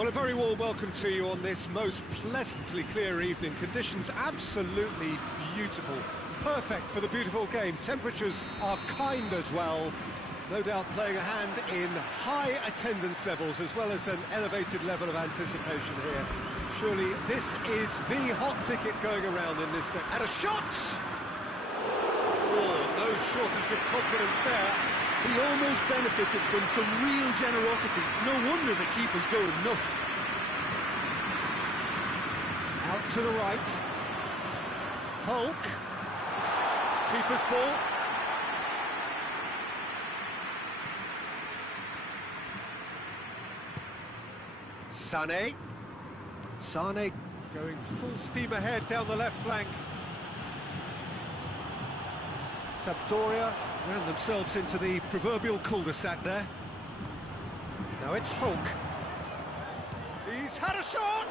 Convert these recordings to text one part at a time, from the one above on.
Well, a very warm welcome to you on this most pleasantly clear evening. Conditions absolutely beautiful. Perfect for the beautiful game. Temperatures are kind as well. No doubt playing a hand in high attendance levels as well as an elevated level of anticipation here. Surely this is the hot ticket going around in this thing. And a shot! Oh, no shortage of confidence there. He almost benefited from some real generosity. No wonder the keeper's going nuts. Out to the right. Hulk. Keeper's ball. Sane going full steam ahead down the left flank. Sampdoria ran themselves into the proverbial cul-de-sac there. Now it's Hulk. He's had a shot!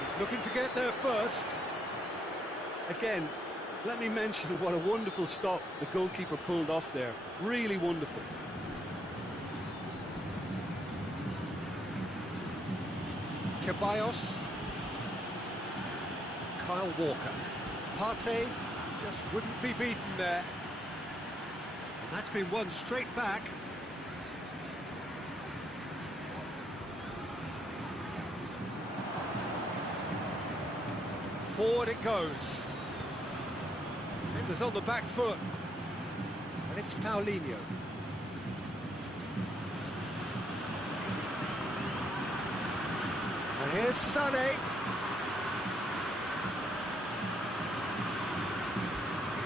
He's looking to get there first. Again, let me mention what a wonderful stop the goalkeeper pulled off there. Really wonderful. Ceballos. Kyle Walker. Partey just wouldn't be beaten there. And that's been won straight back. Forward it goes. Defenders on the back foot. And it's Paulinho. And here's Sane.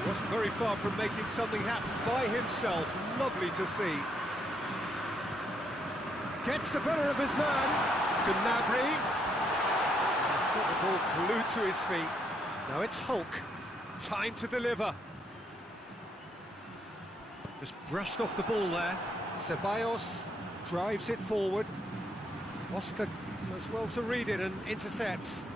Wasn't very far from making something happen by himself. Lovely to see. Gets the better of his man. Gnabry. He's got the ball glued to his feet. Now it's Hulk. Time to deliver. Just brushed off the ball there. Ceballos drives it forward. Oscar does well to read it and intercepts.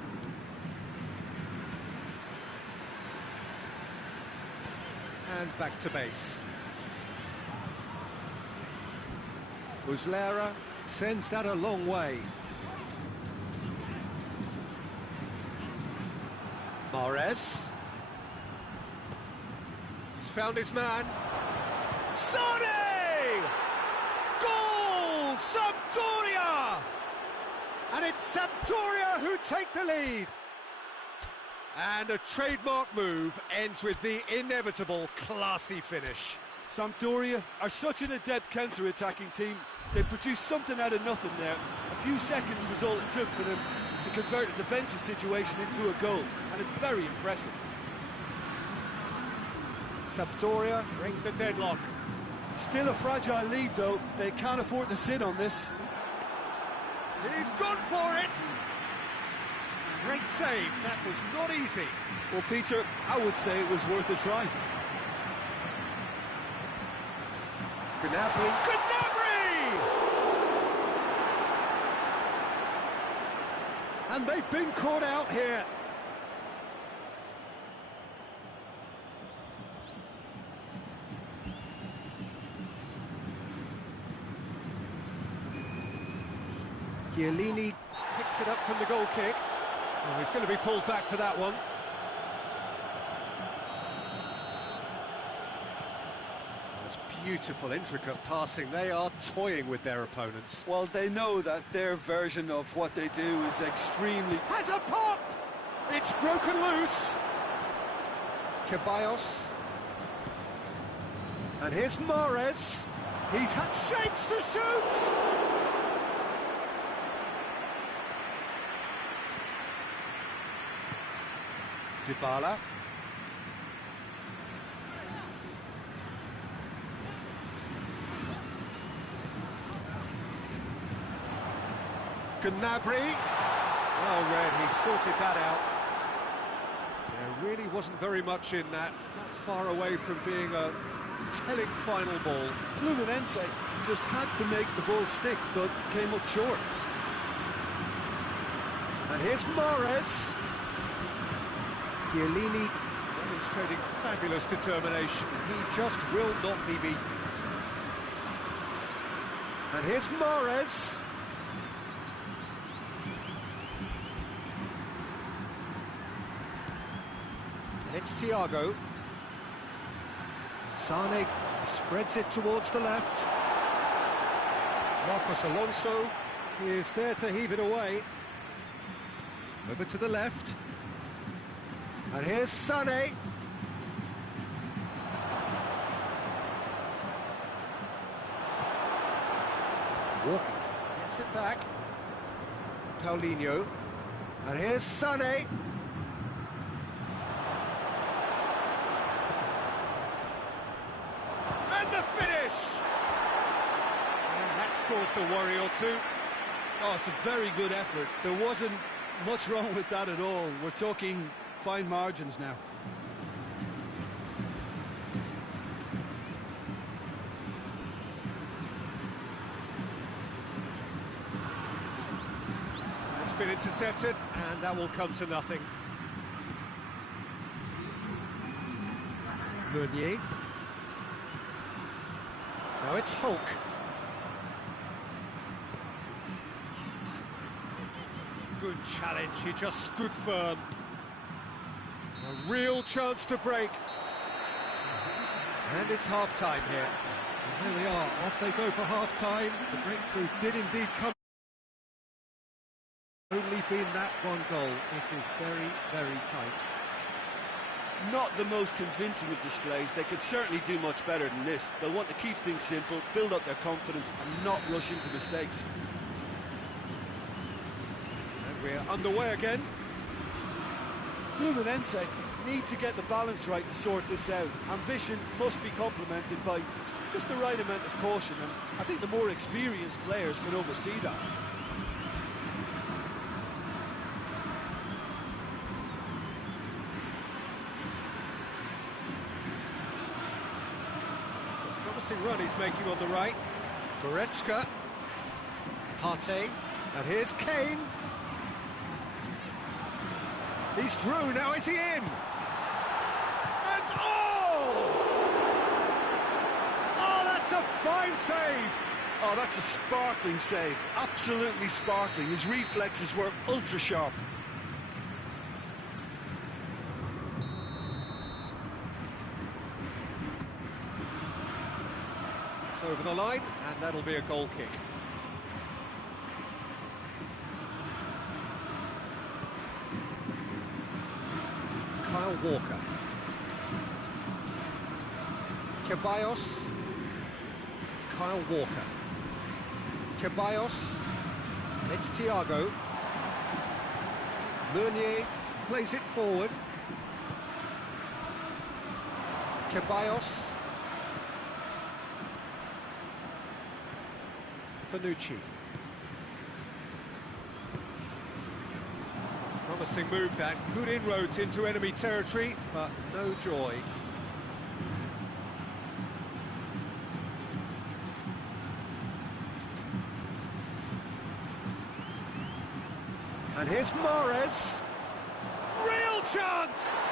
And back to base. Muslera sends that a long way. Mahrez. He's found his man. Sane! Goal! Sampdoria! And it's Sampdoria who take the lead. And a trademark move ends with the inevitable classy finish. Sampdoria are such an adept counter-attacking team. They produced something out of nothing there. A few seconds was all it took for them to convert a defensive situation into a goal, and it's very impressive. Sampdoria break the deadlock. Still a fragile lead, though. They can't afford to sit on this. He's gone for it! Great save, that was not easy. Well, Peter, I would say it was worth a try. Gnabry! And they've been caught out here. Kiuly picks it up from the goal kick. Oh, he's going to be pulled back for that one. That's beautiful, intricate passing. They are toying with their opponents. Well, they know that their version of what they do is extremely... Has a pop! It's broken loose. Ceballos. And here's Mahrez. He's had shapes to shoot! Dybala. Gnabry. Well read, he sorted that out. There really wasn't very much in that, not far away from being a telling final ball. Fluminense just had to make the ball stick, but came up short. And here's Mahrez. Kiuly demonstrating fabulous determination. He just will not be beaten. And here's Mahrez. And it's Thiago. Sane spreads it towards the left. Marcos Alonso is there to heave it away. Over to the left. And here's Sane. Walker gets it back. Paulinho. And here's Sane. And the finish! And that's caused a worry or two. Oh, it's a very good effort. There wasn't much wrong with that at all. We're talking fine margins now. It's been intercepted, and that will come to nothing. Meunier. Now it's Hulk. Good challenge, he just stood firm. A real chance to break. And it's half-time here. And here we are, off they go for half-time. The breakthrough did indeed come. Only been that one goal. It is very, very tight. Not the most convincing of displays. They could certainly do much better than this. They'll want to keep things simple, build up their confidence and not rush into mistakes. And we're underway again. Fluminense need to get the balance right to sort this out. Ambition must be complemented by just the right amount of caution, and I think the more experienced players can oversee that. It's a promising run he's making on the right. Goretzka. Partey. And here's Kane. He's through, now is he in? And oh! Oh, that's a fine save! Oh, that's a sparkling save. Absolutely sparkling. His reflexes were ultra sharp. It's over the line, and that'll be a goal kick. Kyle Walker. Ceballos. Kyle Walker. Ceballos. And it's Thiago. Meunier plays it forward. Ceballos. Bonucci. Promising move that, good inroads into enemy territory, but no joy. And here's Mahrez. Real chance!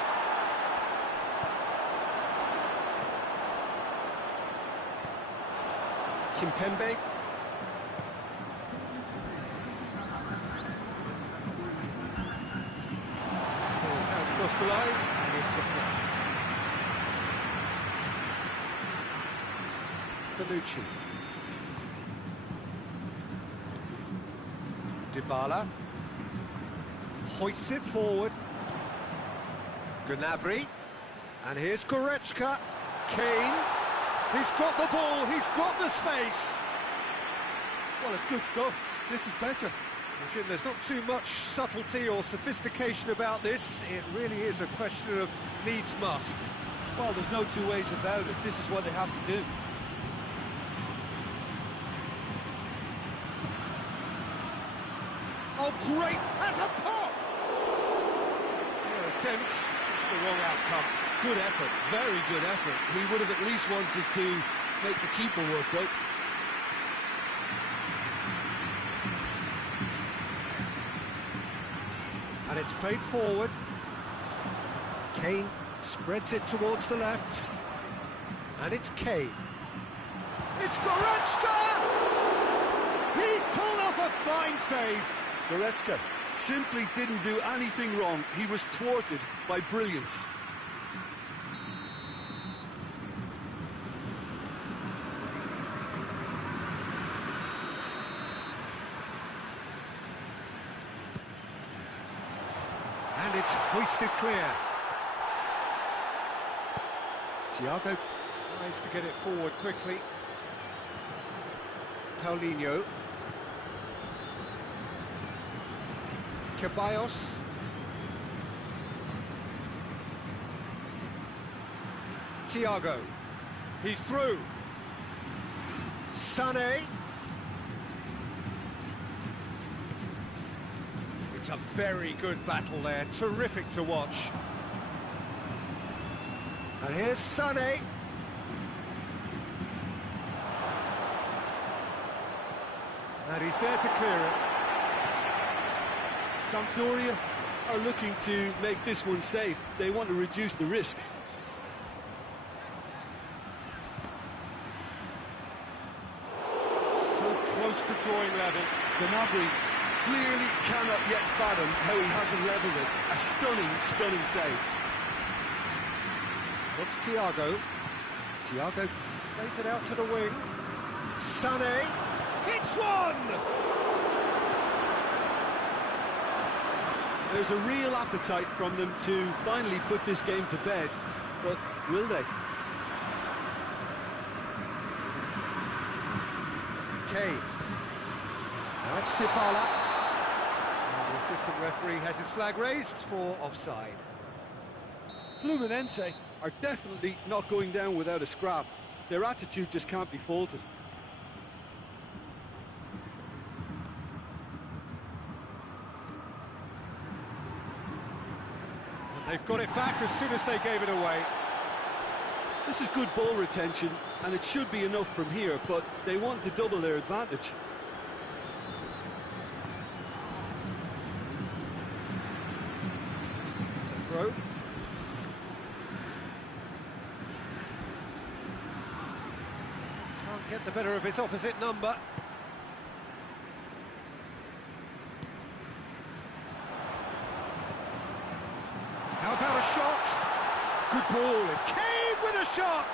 Kimpembe. Across the line, and it's a flag. Bonucci. Dybala. Hoists it forward. Gnabry. And here's Goretzka. Kane. He's got the ball, he's got the space. Well, it's good stuff. This is better. Jim, there's not too much subtlety or sophistication about this. It really is a question of needs must. Well, there's no two ways about it. This is what they have to do. Oh, great! Has a pop! Fair attempt, just the wrong outcome. Good effort, very good effort. He would have at least wanted to make the keeper work, though. And it's played forward. Kane spreads it towards the left. And it's Kane. It's Goretzka! He's pulled off a fine save. Goretzka simply didn't do anything wrong. He was thwarted by brilliance. And it's hoisted clear. Thiago tries to get it forward quickly. Paulinho. Ceballos. Thiago. He's through. Sané. It's a very good battle there, terrific to watch. And here's Sané. And he's there to clear it. Sampdoria are looking to make this one safe. They want to reduce the risk. So close to drawing level. Gnabry clearly cannot yet fathom how he hasn't levelled it. A stunning save. It's Thiago. Thiago plays it out to the wing. Sané hits one! There's a real appetite from them to finally put this game to bed, but will they? Kane. Now it's Dybala. And the assistant referee has his flag raised for offside. Fluminense are definitely not going down without a scrap. Their attitude just can't be faulted. And they've got it back as soon as they gave it away. This is good ball retention, and it should be enough from here, but they want to double their advantage. It's a throw. Can't get the better of his opposite number. How about a shot? Good ball, it's Kane with a shot!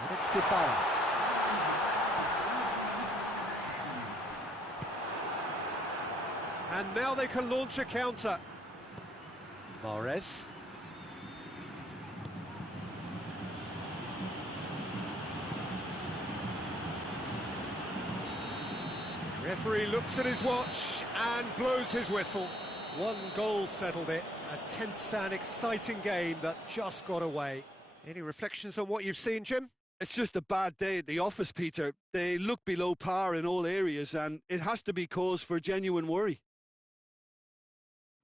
And it's Dybala. And now they can launch a counter. Mahrez. Referee looks at his watch and blows his whistle. One goal settled it. A tense and exciting game that just got away. Any reflections on what you've seen, Jim? It's just a bad day at the office, Peter. They look below par in all areas, and it has to be cause for genuine worry.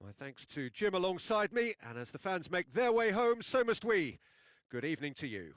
My thanks to Jim alongside me, and as the fans make their way home, so must we. Good evening to you.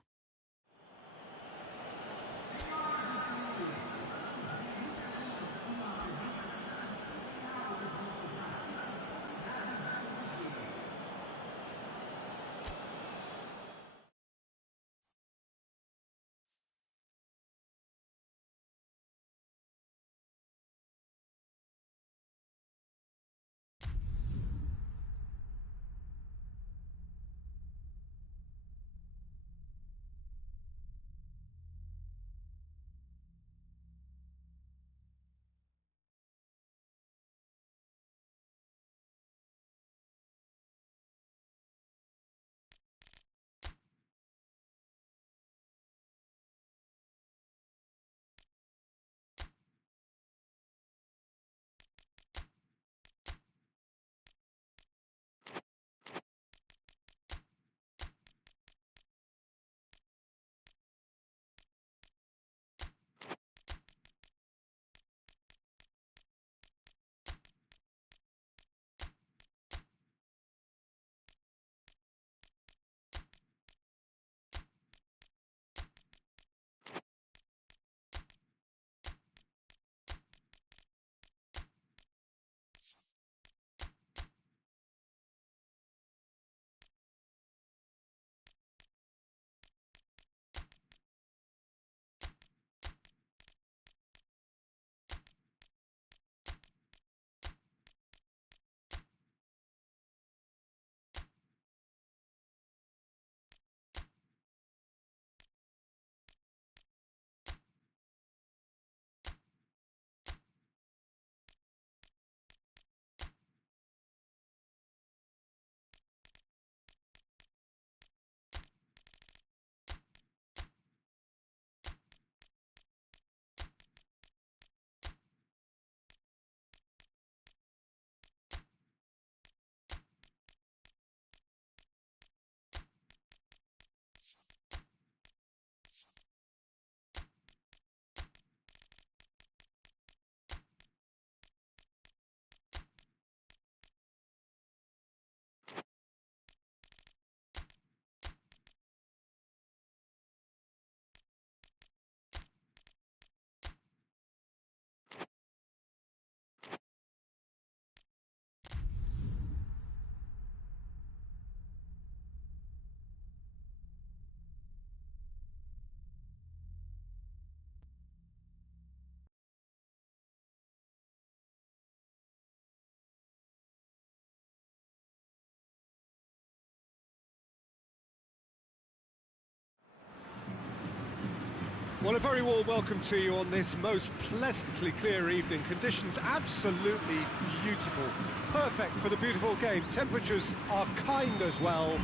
Well, a very warm welcome to you on this most pleasantly clear evening. Conditions absolutely beautiful. Perfect for the beautiful game. Temperatures are kind as well.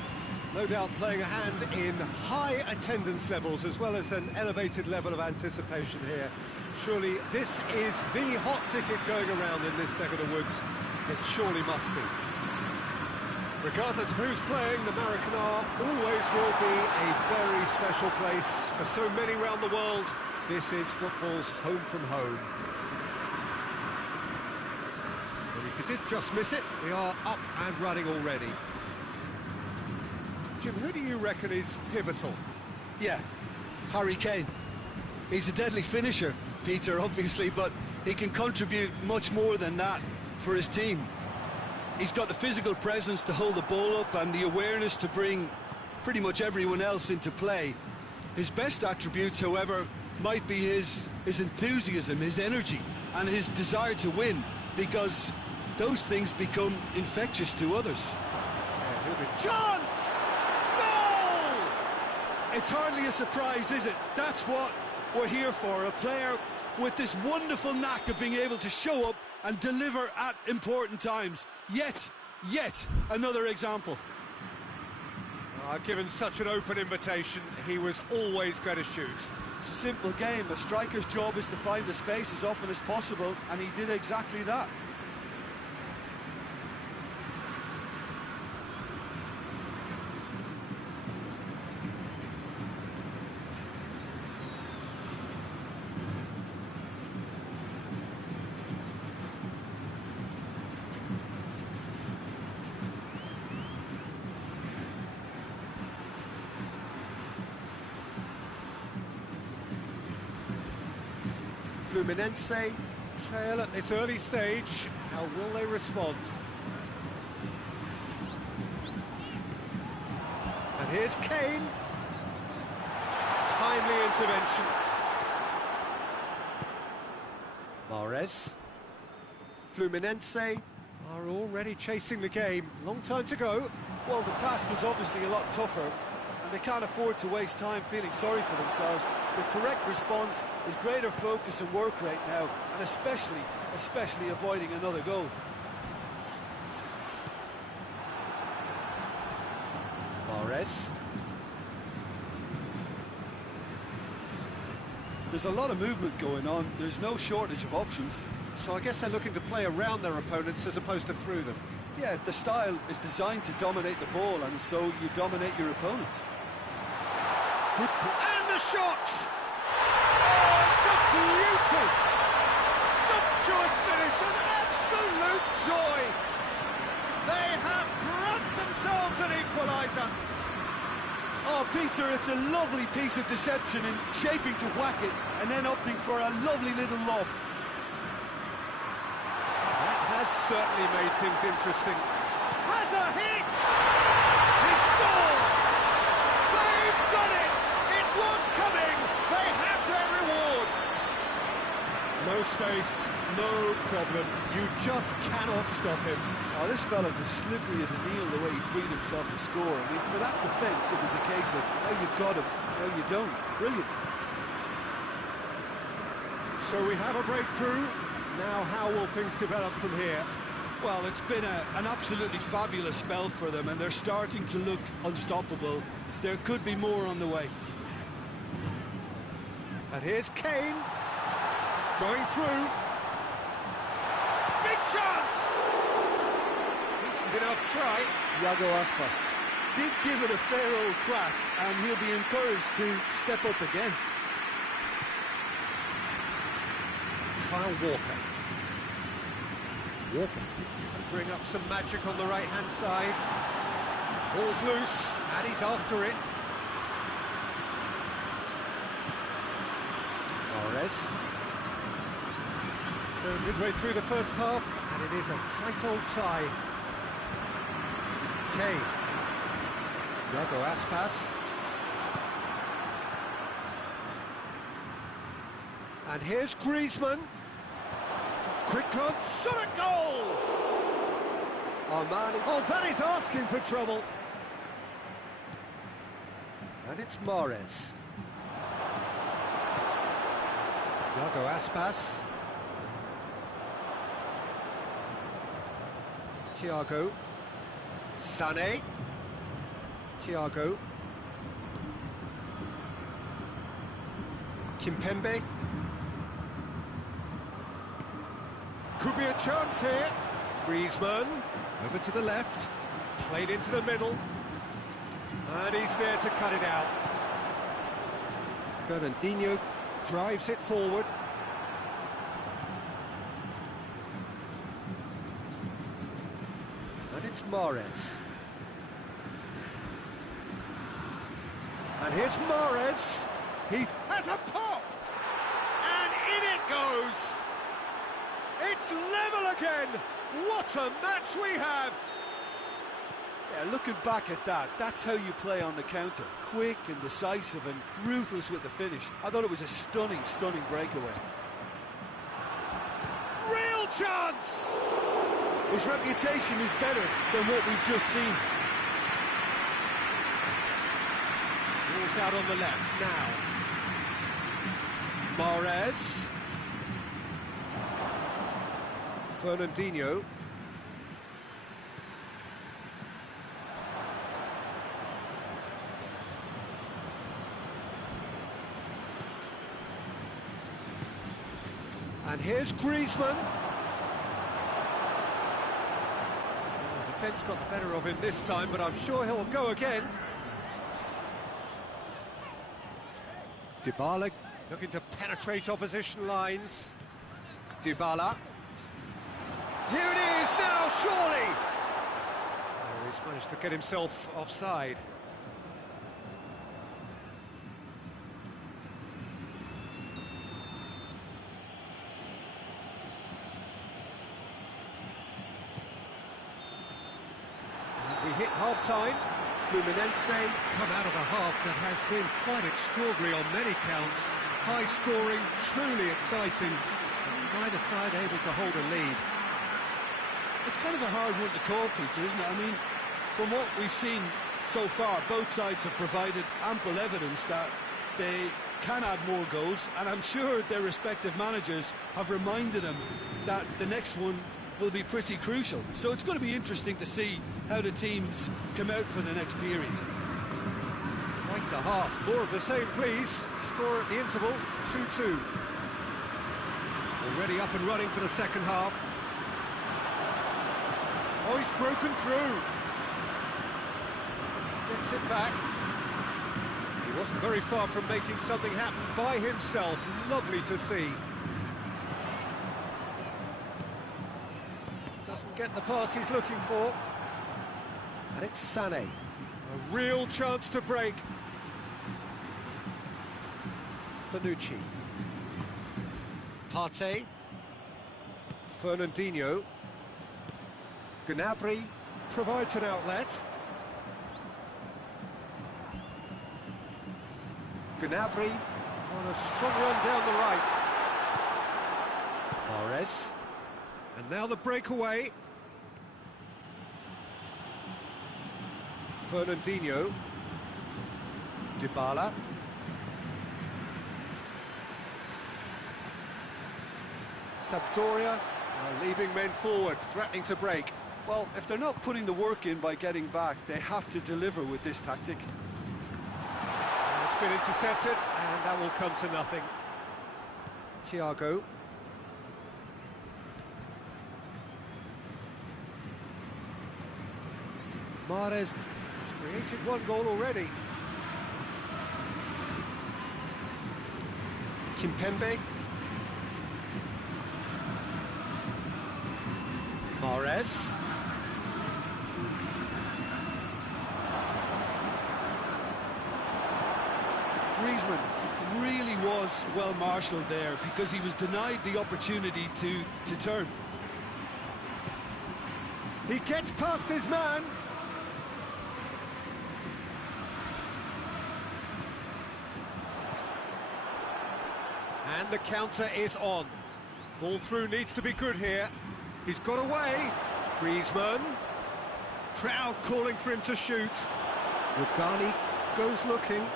No doubt playing a hand in high attendance levels as well as an elevated level of anticipation here. Surely this is the hot ticket going around in this neck of the woods. It surely must be. Regardless of who's playing, the Maracanã always will be a very special place for so many around the world. This is football's home from home. And if you did just miss it, we are up and running already. Jim, who do you reckon is pivotal? Yeah, Harry Kane. He's a deadly finisher, Peter, obviously, but he can contribute much more than that for his team. He's got the physical presence to hold the ball up and the awareness to bring pretty much everyone else into play. His best attributes, however, might be his enthusiasm, his energy, and his desire to win, because those things become infectious to others. Yeah, he'll be... Chance! Goal! It's hardly a surprise, is it? That's what we're here for, a player with this wonderful knack of being able to show up and deliver at important times. Yet another example. Given such an open invitation, he was always going to shoot. It's a simple game. A striker's job is to find the space as often as possible, and he did exactly that. Fluminense trail at this early stage. How will they respond? And here's Kane. Timely intervention. Mahrez. Fluminense are already chasing the game. Long time to go. Well, the task is obviously a lot tougher, and they can't afford to waste time feeling sorry for themselves. The correct response is greater focus and work rate now, and especially avoiding another goal. Mahrez. There's a lot of movement going on. There's no shortage of options. So I guess they're looking to play around their opponents as opposed to through them. Yeah, the style is designed to dominate the ball, and so you dominate your opponents. And the shot! Oh, it's a beautiful, sumptuous finish, an absolute joy! They have grabbed themselves an equaliser. Oh, Peter, it's a lovely piece of deception in shaping to whack it and then opting for a lovely little lob. That has certainly made things interesting. Has a hit! He scored! They've done it! It was coming! They have their reward! No space, no problem. You just cannot stop him. Oh, this fella's as slippery as a needle the way he freed himself to score. I mean, for that defence, it was a case of, now you've got him, now you don't. Brilliant. So we have a breakthrough. Now how will things develop from here? Well, it's been an absolutely fabulous spell for them, and they're starting to look unstoppable. There could be more on the way. And here's Kane. Going through. Big chance! Decent enough try. Iago Aspas did give it a fair old crack, and he'll be encouraged to step up again. Kyle Walker. Walker conjuring up some magic on the right-hand side. Ball's loose, and he's after it. Mahrez. So midway through the first half, and it is a tight old tie. Kane. Iago Aspas. And here's Griezmann. Quick glance, shot at goal! Armani, oh, that is asking for trouble. And it's Mahrez. Thiago Aspas. Thiago. Sané. Thiago. Kimpembe. Could be a chance here. Griezmann. Over to the left. Played into the middle. And he's there to cut it out. Fernandinho drives it forward. And it's Mahrez. And here's Mahrez. He has a pop! And in it goes! It's level again! What a match we have! Yeah, looking back at that, that's how you play on the counter. Quick and decisive and ruthless with the finish. I thought it was a stunning, stunning breakaway. Real chance! His reputation is better than what we've just seen. Ball's out on the left now. Mahrez. Fernandinho. And here's Griezmann. The defence got the better of him this time, but I'm sure he'll go again. Dybala looking to penetrate opposition lines. Dybala. Here it is now, surely! Oh, he's managed to get himself offside. We hit half-time. Fluminense come out of a half that has been quite extraordinary on many counts. High scoring, truly exciting. Neither side able to hold a lead. It's kind of a hard one to call, Peter, isn't it? I mean, from what we've seen so far, both sides have provided ample evidence that they can add more goals, and I'm sure their respective managers have reminded them that the next one will be pretty crucial. So it's going to be interesting to see how the teams come out for the next period. Quite a half. More of the same, please. Score at the interval, 2-2. Already up and running for the second half. Oh, he's broken through. Gets it back. He wasn't very far from making something happen by himself. Lovely to see. Doesn't get the pass he's looking for. And it's Sané. A real chance to break. Bonucci. Partey. Fernandinho. Gnabry provides an outlet. Gnabry on a strong run down the right. Mahrez. And now the breakaway. Fernandinho. Dybala. Sampdoria are leaving men forward, threatening to break. Well, if they're not putting the work in by getting back, they have to deliver with this tactic. It's been intercepted, and that will come to nothing. Thiago. Mahrez has created one goal already. Kimpembe. Mahrez. Griezmann really was well marshalled there because he was denied the opportunity to turn. He gets past his man. And the counter is on. Ball through needs to be good here. He's got away. Griezmann. Crowd calling for him to shoot. Rugani goes looking.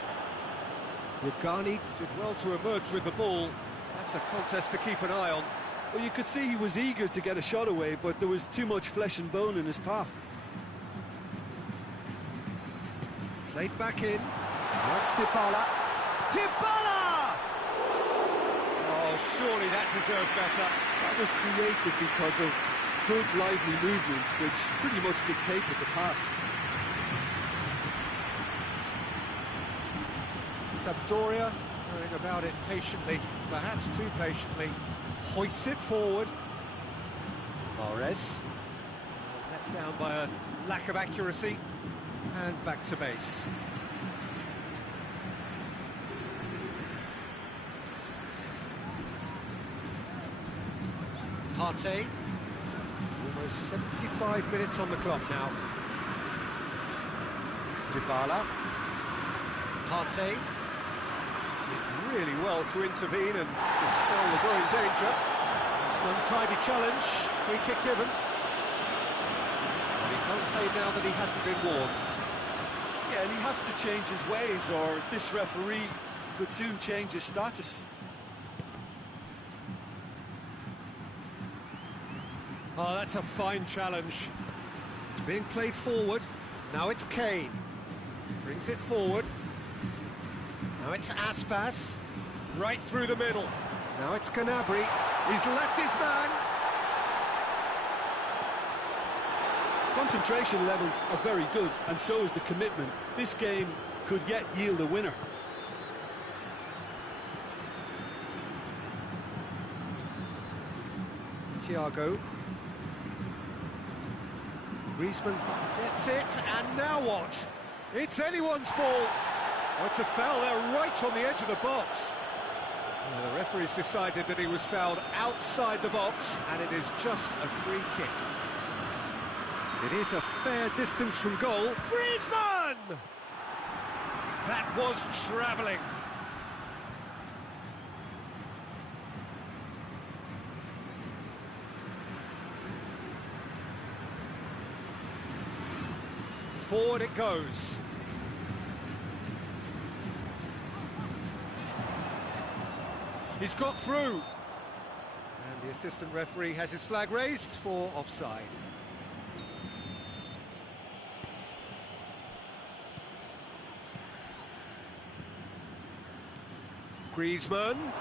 Rugani did well to emerge with the ball. That It's a contest to keep an eye on. Well, you could see he was eager to get a shot away, but there was too much flesh and bone in his path. Played back in. That's Dybala. Dybala! Oh, surely that deserved better. That was created because of good, lively movement, which pretty much dictated the pass. Sampdoria going about it patiently, perhaps too patiently. Hoists it forward. Mahrez. Let down by a lack of accuracy. And back to base. Partey. Almost 75 minutes on the clock now. Dybala. Partey. Did really well to intervene and dispel the growing danger. It's an untidy challenge. Free kick given. And he can't say now that he hasn't been warned. Yeah, and he has to change his ways, or this referee could soon change his status. Oh, that's a fine challenge. It's being played forward. Now it's Kane. Brings it forward. Now it's Aspas. Right through the middle. Now it's Gnabry. He's left his man. Concentration levels are very good, and so is the commitment. This game could yet yield a winner. Thiago. Griezmann gets it, and now what? It's anyone's ball. Oh, it's a foul there, right on the edge of the box. The referee's decided that he was fouled outside the box, and it is just a free kick. It is a fair distance from goal. Griezmann! That was travelling. Forward it goes. He's got through. And the assistant referee has his flag raised for offside. Griezmann.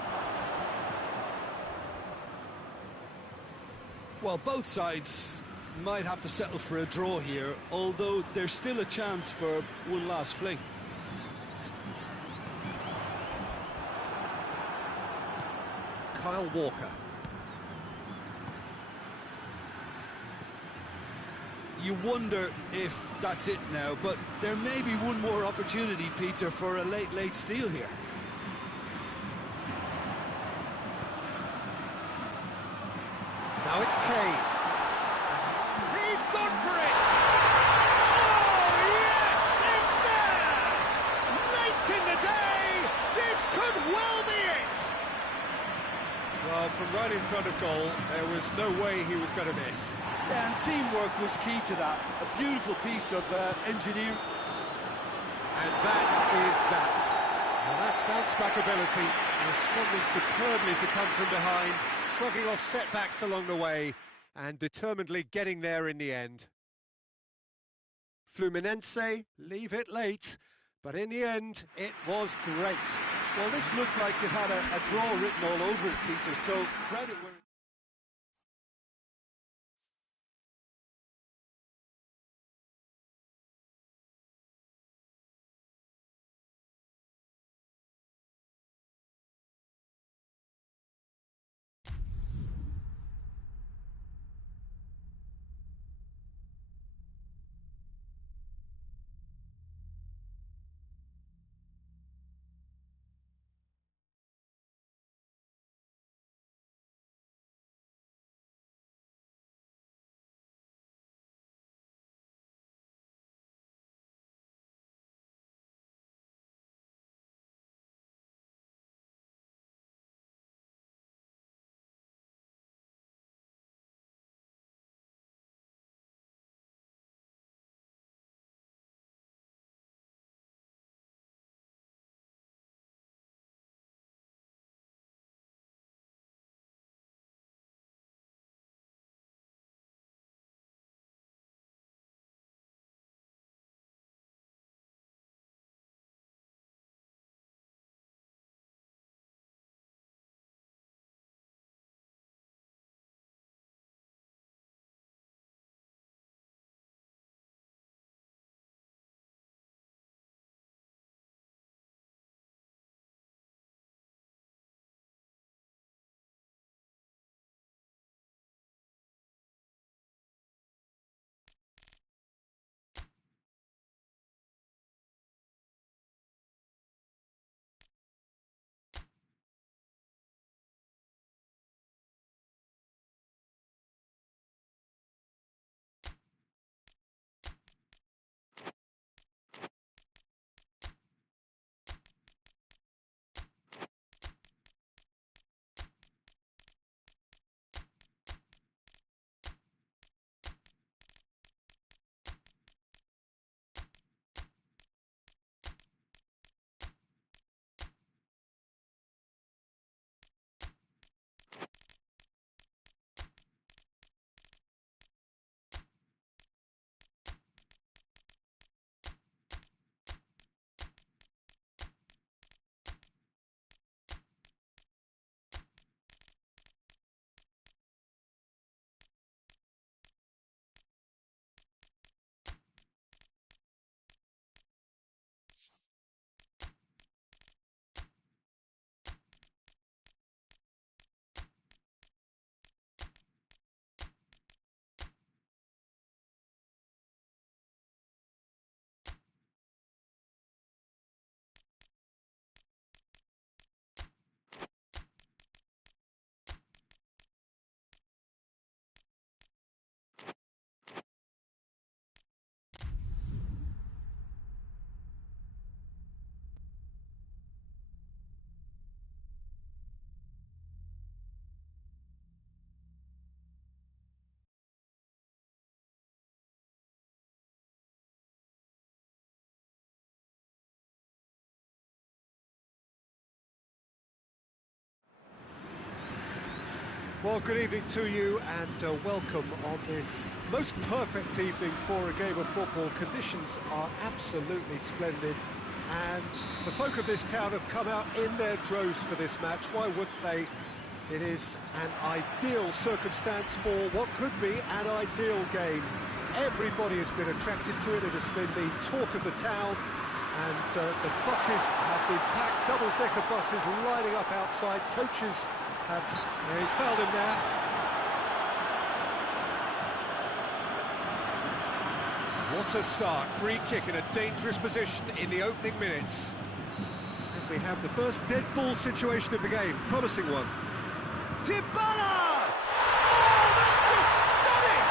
Well, both sides might have to settle for a draw here, although there's still a chance for one last fling. Kyle Walker. You wonder if that's it now, but there may be one more opportunity, Peter, for a late steal here. Now it's Kane. He's gone for it! Oh, yes! It's there! Late in the day! This could well be it! Well, from right in front of goal, there was no way he was going to miss. Yeah, and teamwork was key to that. A beautiful piece of engineering. And that is that. Well, that's bounce-back ability, responding superbly to come from behind, shrugging off setbacks along the way, and determinedly getting there in the end. Fluminense leave it late, but in the end, it was great. Well, this looked like it had a draw written all over it, Peter, so credit where... Well, good evening to you and welcome on this most perfect evening for a game of football. Conditions are absolutely splendid and the folk of this town have come out in their droves for this match. Why wouldn't they? It is an ideal circumstance for what could be an ideal game. Everybody has been attracted to it. It has been the talk of the town, and the buses have been packed, double-decker buses lining up outside. Coaches have... he's fouled him there. What a start. Free kick in a dangerous position in the opening minutes. And we have the first dead ball situation of the game. Promising one. Dybala! Oh, that's just stunning!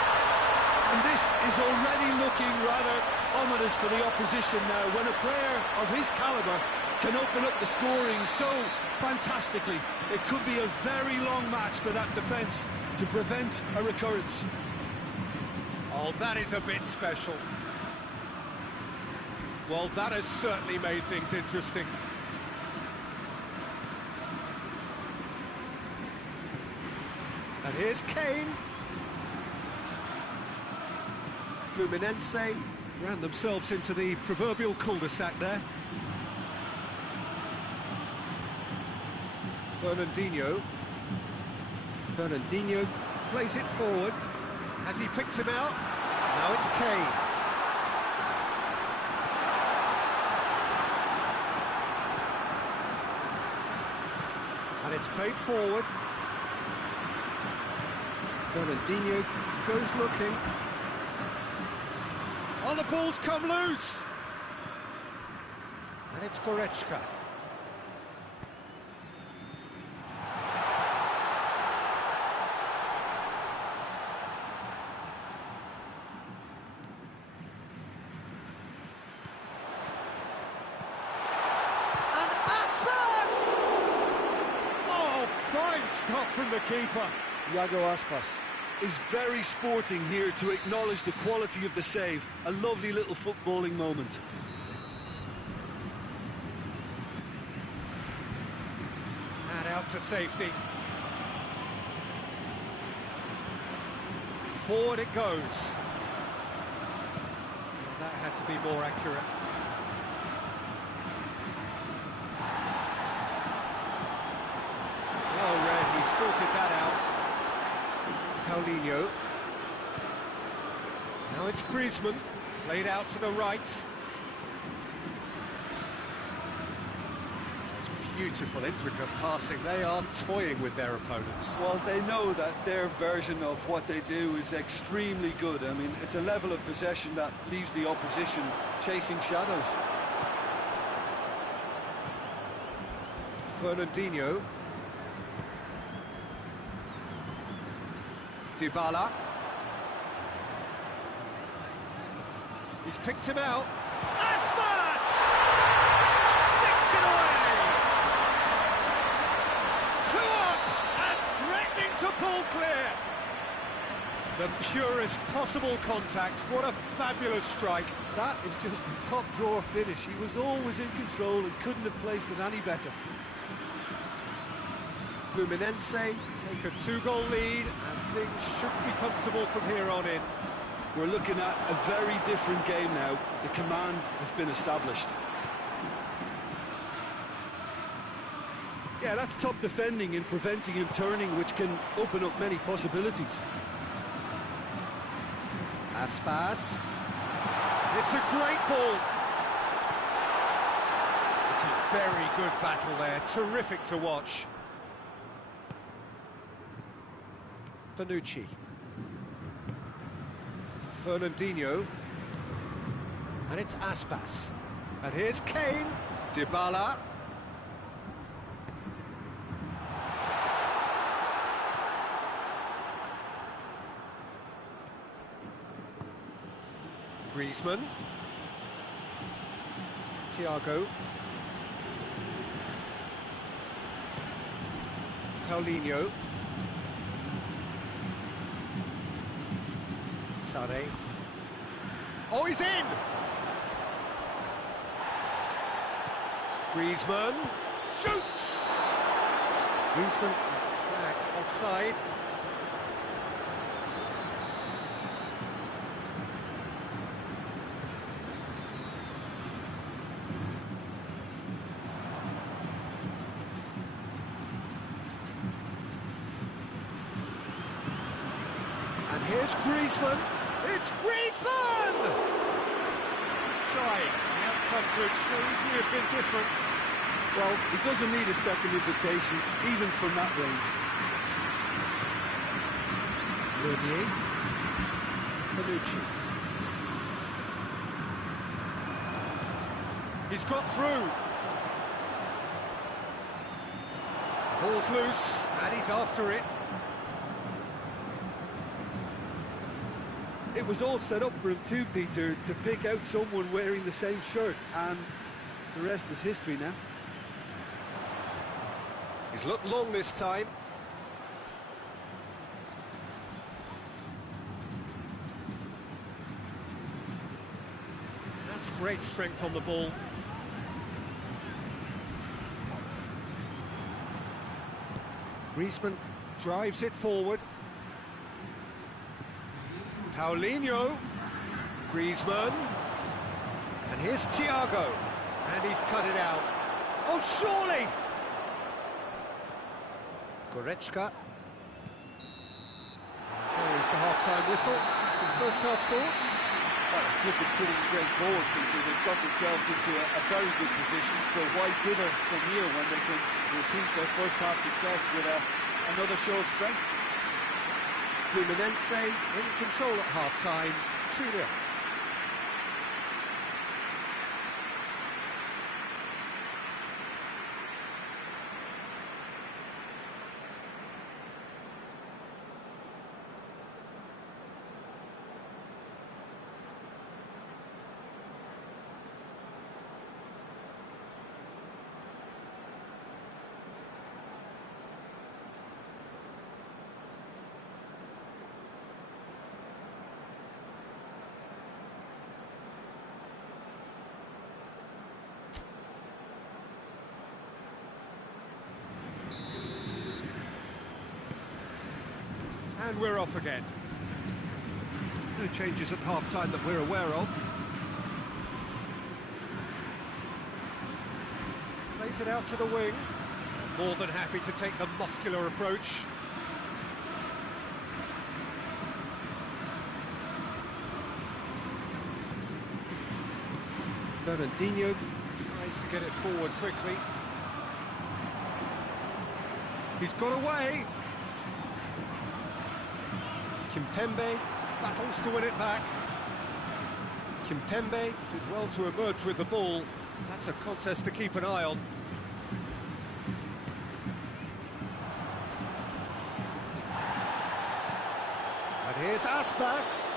And this is already looking rather ominous for the opposition now, when a player of his calibre can open up the scoring so fantastically. It could be a very long match for that defence to prevent a recurrence. Oh, that is a bit special. Well, that has certainly made things interesting. And here's Kane. Fluminense ran themselves into the proverbial cul-de-sac there. Fernandinho plays it forward. Has he picked him out? Now it's Kane. And it's played forward. Fernandinho goes looking. Oh, the ball's come loose! And it's Goretzka. And Aspas! Oh, fine stop from the keeper. Iago Aspas is very sporting here to acknowledge the quality of the save. A lovely little footballing moment. And out to safety. Forward it goes. That had to be more accurate. Well read, he sorted that out. Paulo. Now it's Griezmann, played out to the right. That's beautiful, intricate passing. They are toying with their opponents. Well, they know that their version of what they do is extremely good. I mean, it's a level of possession that leaves the opposition chasing shadows. Fernandinho. Dybala. He's picked him out. Aspas! Sticks it away! 2 up and threatening to pull clear. The purest possible contact. What a fabulous strike. That is just the top drawer finish. He was always in control and couldn't have placed it any better. Fluminense take a 2-goal lead and things should be comfortable from here on in. We're looking at a very different game now. The command has been established. Yeah, that's top defending and preventing him turning, which can open up many possibilities. Aspas. It's a great ball. It's a very good battle there. Terrific to watch. Bonucci. Fernandinho. And it's Aspas. And here's Kane. Dybala. Griezmann. Thiago. Paulinho. Sane. Oh, he's in! Griezmann shoots! Griezmann is flagged offside. And here's Griezmann. It's Griezmann! Try. The outcome could so easily have been different. Well, he doesn't need a second invitation, even from that range. Meunier. Bonucci. He's got through. Ball's loose, and he's after it. It was all set up for him too, Peter, to pick out someone wearing the same shirt, and the rest is history now. He's looked long this time. That's great strength on the ball. Griezmann drives it forward. Paulinho, Griezmann, and here's Thiago, and he's cut it out. Oh, surely! Goretzka. There is the half-time whistle. Some first-half thoughts? Well, it's looking pretty straightforward, Peter. They've got themselves into a very good position, so why dither from here when they can repeat their first-half success with another show of strength? Fluminense in control at half-time, 2-0. And we're off again. No changes at half-time that we're aware of. Plays it out to the wing. More than happy to take the muscular approach. Fernandinho tries to get it forward quickly. He's got away. Kimpembe battles to win it back. Kimpembe did well to emerge with the ball. That's a contest to keep an eye on. And here's Aspas.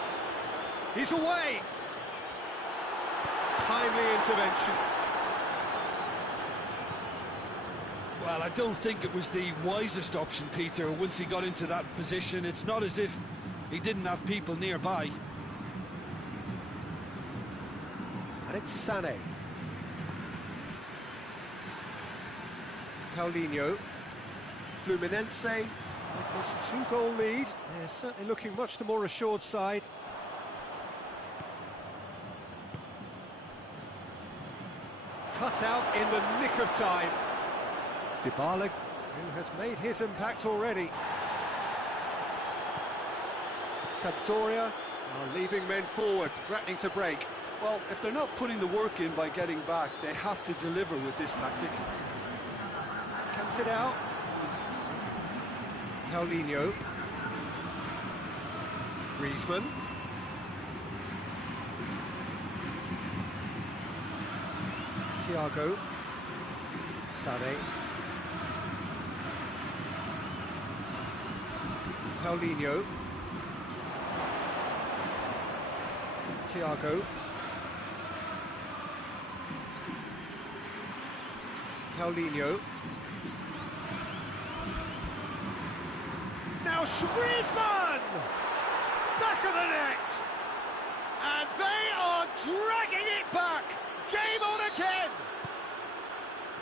He's away. Timely intervention. Well, I don't think it was the wisest option, Peter. Once he got into that position, it's not as if he didn't have people nearby. And it's Sané. Paulinho. Fluminense with this 2-goal lead. They're certainly looking much the more assured side. Cut out in the nick of time. Dybala, who has made his impact already. Sampdoria are leaving men forward, threatening to break. Well, if they're not putting the work in by getting back, they have to deliver with this tactic. Cuts it out. Paulinho. Griezmann. Thiago. Sané. Paulinho. Thiago. Paulinho. Now Griezmann! Back of the net! And they are dragging it back! Game on again!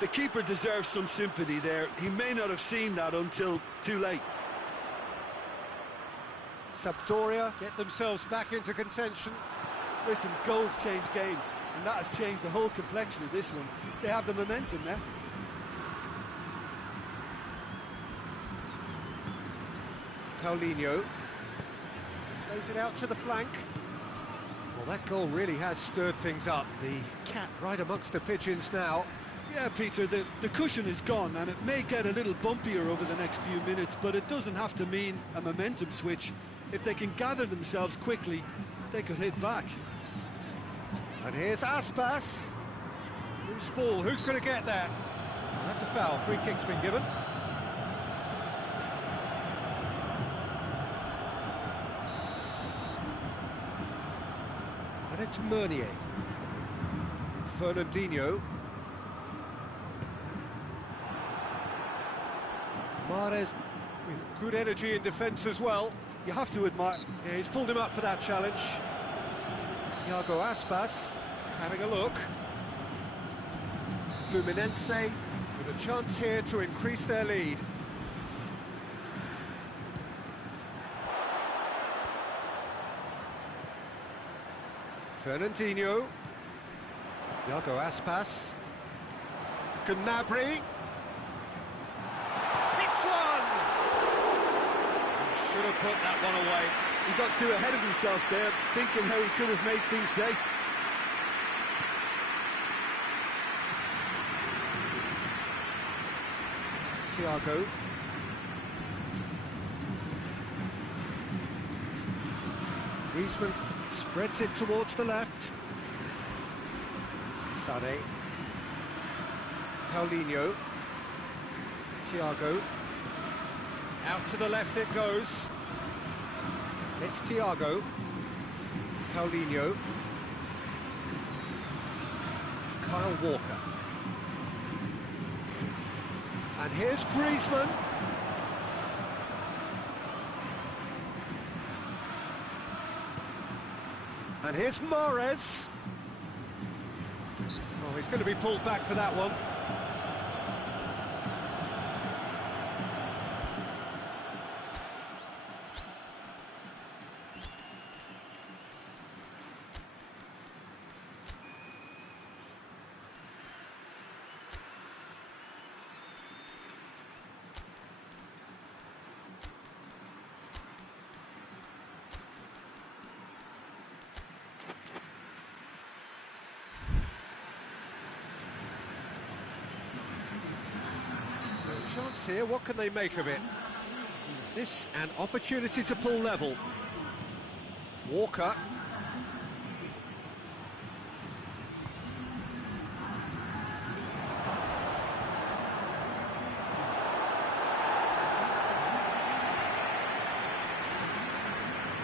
The keeper deserves some sympathy there. He may not have seen that until too late. Sampdoria get themselves back into contention. Listen, goals change games, and that has changed the whole complexion of this one. They have the momentum now. Paulinho plays it out to the flank. Well, that goal really has stirred things up. The cat right amongst the pigeons now. Yeah, Peter, the cushion is gone, and it may get a little bumpier over the next few minutes, but it doesn't have to mean a momentum switch. If they can gather themselves quickly, they could hit back. And here's Aspas. Loose ball, who's going to get there? That's a foul, free kick's been given. And it's Meunier. Fernandinho. Mahrez with good energy in defence as well. You have to admire... Yeah, he's pulled him up for that challenge. Iago Aspas having a look. Fluminense with a chance here to increase their lead. Fernandinho. Iago Aspas. Gnabry. Hits one! He should have put that one away. He got too ahead of himself there, thinking how he could have made things safe. Thiago. Griezmann spreads it towards the left. Sané. Paulinho. Thiago. Out to the left it goes. It's Thiago. Paulinho. Kyle Walker. And here's Griezmann. And here's Mahrez. Oh, he's going to be pulled back for that one. Chance here, what can they make of it? This an opportunity to pull level. Walker.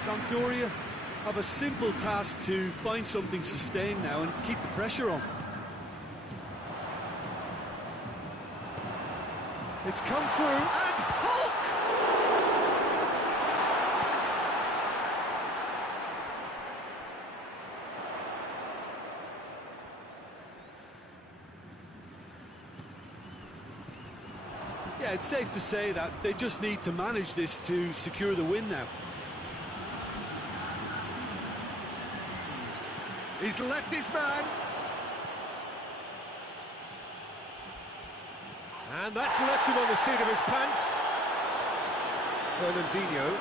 Sampdoria have a simple task to find something sustained now and keep the pressure on. It's come through, and Hulk! Yeah, it's safe to say that they just need to manage this to secure the win now. He's left his man. And that's left him on the seat of his pants. Fernandinho.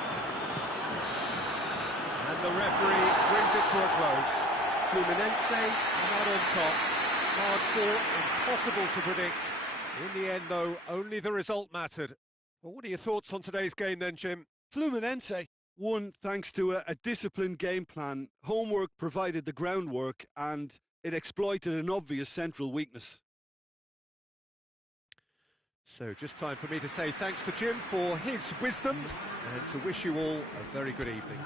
And the referee brings it to a close. Fluminense are not on top. Hard fought, impossible to predict. In the end, though, only the result mattered. Well, what are your thoughts on today's game then, Jim? Fluminense won thanks to a disciplined game plan. Homework provided the groundwork, and it exploited an obvious central weakness. So just time for me to say thanks to Jim for his wisdom and to wish you all a very good evening.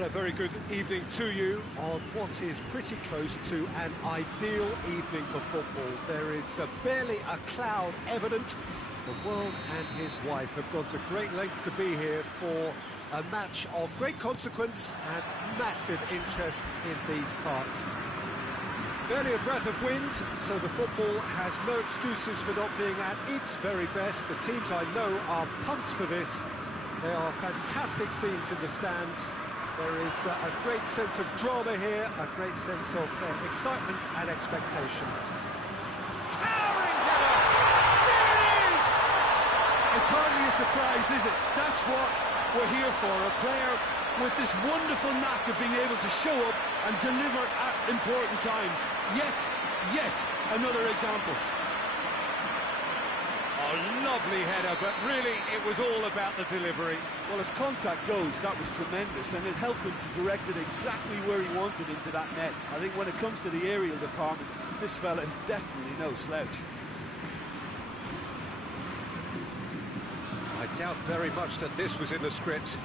Well, a very good evening to you on what is pretty close to an ideal evening for football. There is barely a cloud evident. The world and his wife have gone to great lengths to be here for a match of great consequence and massive interest in these parts. Barely a breath of wind, so the football has no excuses for not being at its very best. The teams I know are pumped for this. There are fantastic scenes in the stands. There is a great sense of drama here, a great sense of excitement and expectation. Towering header! There it is! It's hardly a surprise, is it? That's what we're here for, a player with this wonderful knack of being able to show up and deliver at important times. Yet another example. Oh, lovely header, but really it was all about the delivery. Well, as contact goes, that was tremendous, and it helped him to direct it exactly where he wanted into that net. I think when it comes to the aerial department, this fella is definitely no slouch. I doubt very much that this was in the script.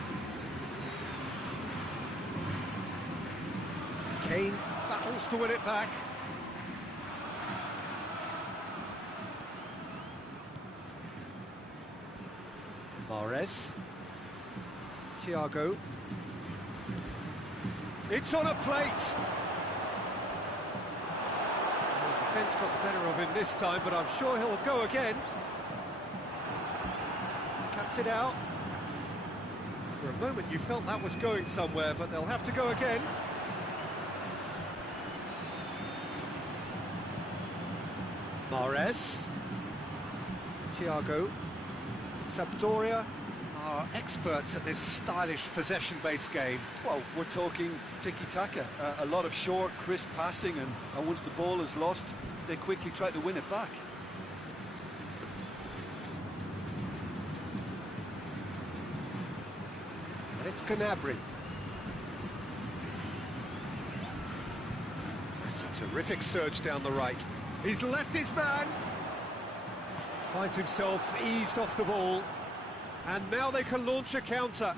Kane battles to win it back. Mahrez. Thiago. It's on a plate. Well, the defence got the better of him this time, but I'm sure he'll go again. Cuts it out. For a moment you felt that was going somewhere, but they'll have to go again. Mahrez. Thiago. Sampdoria are experts at this stylish possession-based game. Well, we're talking tiki-taka, a lot of short, crisp passing, and once the ball is lost, they quickly try to win it back. And it's Gnabry. That's a terrific surge down the right. He's left his man. Finds himself eased off the ball. And now they can launch a counter.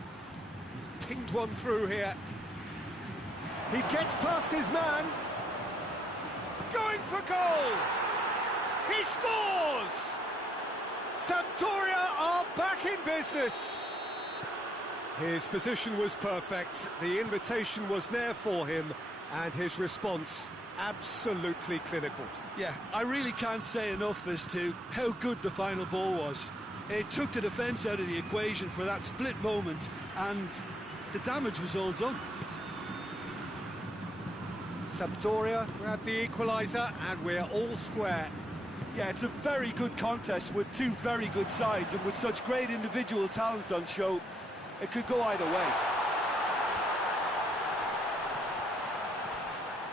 He's pinged one through here. He gets past his man. Going for goal. He scores! Sampdoria are back in business. His position was perfect. The invitation was there for him. And his response absolutely clinical. Yeah, I really can't say enough as to how good the final ball was. It took the defence out of the equation for that split moment, and the damage was all done. Sampdoria grabbed the equaliser, and we're all square. Yeah, it's a very good contest with two very good sides, and with such great individual talent on show, it could go either way.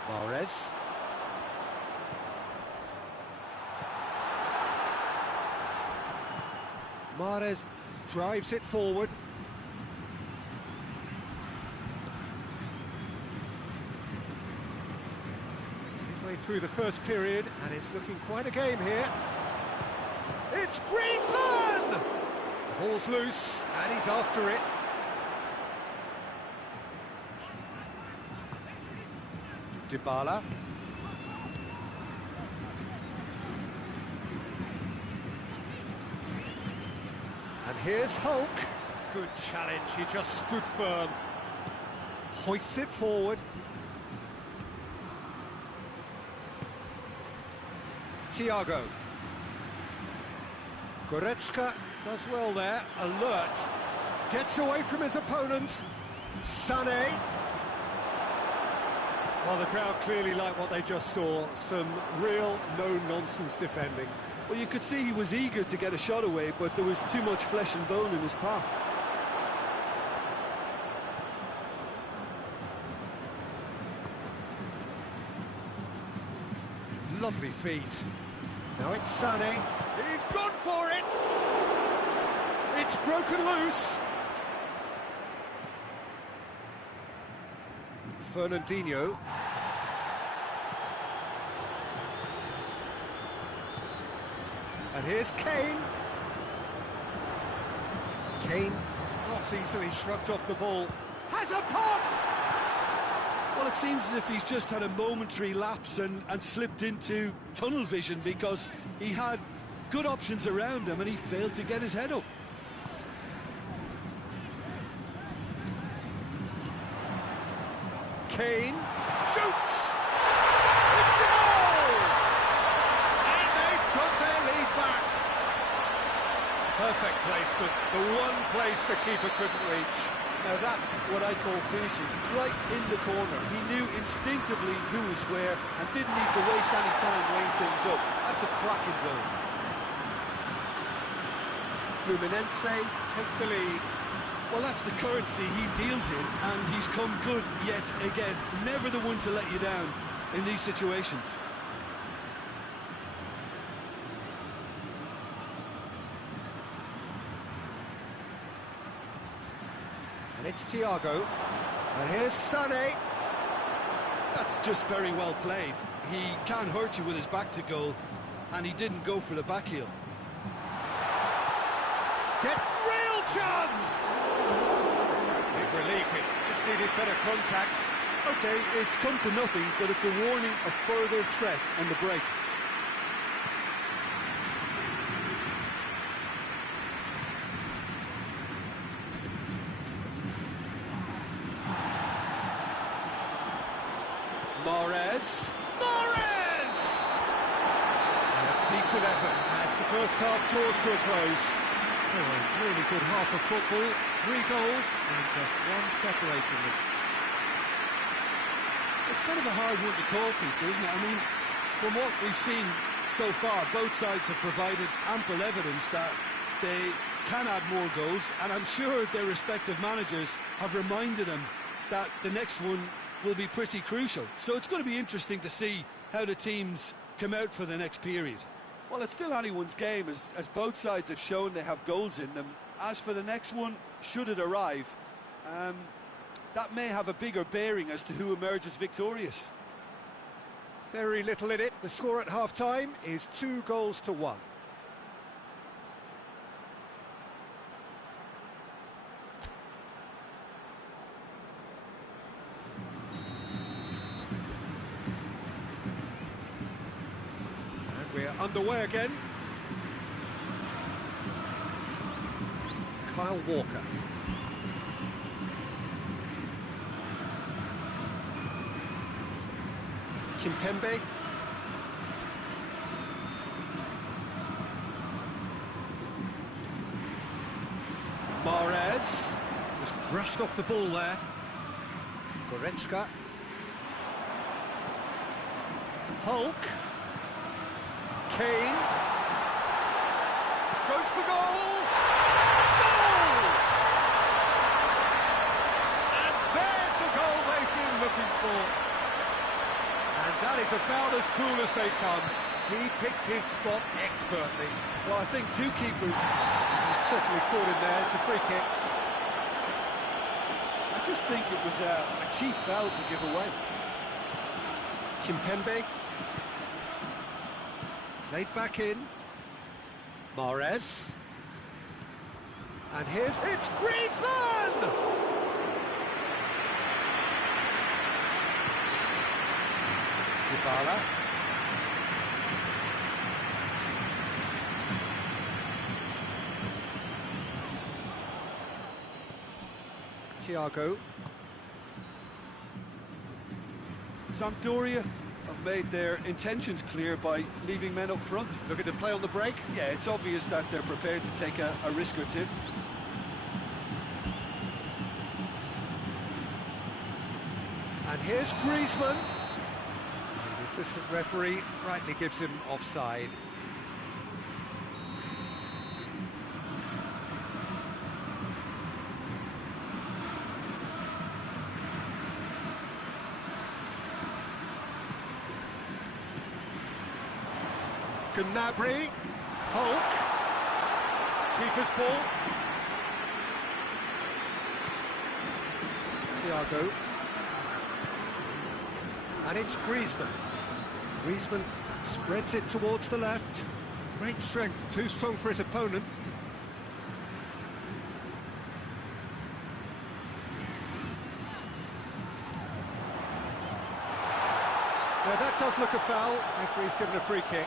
Mahrez. Mahrez drives it forward. Midway through the first period, and it's looking quite a game here. It's Griezmann! The ball's loose, and he's after it. Dybala. And here's Hulk. Good challenge, he just stood firm. Hoists it forward. Thiago. Goretzka does well there, alert. Gets away from his opponent. Sané. Well, the crowd clearly liked what they just saw. Some real no-nonsense defending. Well, you could see he was eager to get a shot away, but there was too much flesh and bone in his path. Lovely feet. Now it's Sané. He's gone for it! It's broken loose. Fernandinho. And here's Kane. Kane not easily shrugged off the ball. Has a pop! Well, it seems as if he's just had a momentary lapse and slipped into tunnel vision, because he had good options around him and he failed to get his head up. Kane shoots! It's a goal! And they've got their lead back. Perfect placement, the one place the keeper couldn't reach. Now that's what I call finishing, right in the corner. He knew instinctively who was where and didn't need to waste any time weighing things up. That's a cracking goal. Fluminense take the lead. Well, that's the currency he deals in, and he's come good yet again. Never the one to let you down in these situations. And it's Thiago. And here's Sané. That's just very well played. He can't hurt you with his back to goal, and he didn't go for the back heel. Gets real chance! Big relief, it just needed better contact. Okay, it's come to nothing, but it's a warning of further threat on the break. Mahrez! A decent effort as the first half draws to a close. So a really good half of football, 3 goals and just one separating them. It's kind of a hard one to call, Peter, isn't it? I mean, from what we've seen so far, both sides have provided ample evidence that they can add more goals, and I'm sure their respective managers have reminded them that the next one will be pretty crucial. So it's going to be interesting to see how the teams come out for the next period. Well, it's still anyone's game, as both sides have shown they have goals in them. As for the next one, should it arrive, that may have a bigger bearing as to who emerges victorious. Very little in it. The score at half-time is 2-1. We're underway again. Kyle Walker. Kimpembe. Mahrez. Just brushed off the ball there. Goretzka. Hulk. Kane goes for goal! Goal! And there's the goal they've been looking for. And that is about as cool as they come. He picked his spot expertly. Well, I think two keepers. He's certainly caught him there. It's a free kick. I just think it was a cheap foul to give away. Kimpembe. Played back in. Mahrez. And it's Griezmann! Dybala. Thiago. Sampdoria have made their intentions clear by leaving men up front. Looking to play on the break? Yeah, it's obvious that they're prepared to take a risk or two. And here's Griezmann. And the assistant referee rightly gives him offside. Gnabry, Hulk, keeper's ball. Thiago. And it's Griezmann. Griezmann spreads it towards the left. Great strength, too strong for his opponent. Now that does look a foul. Referee's given a free kick.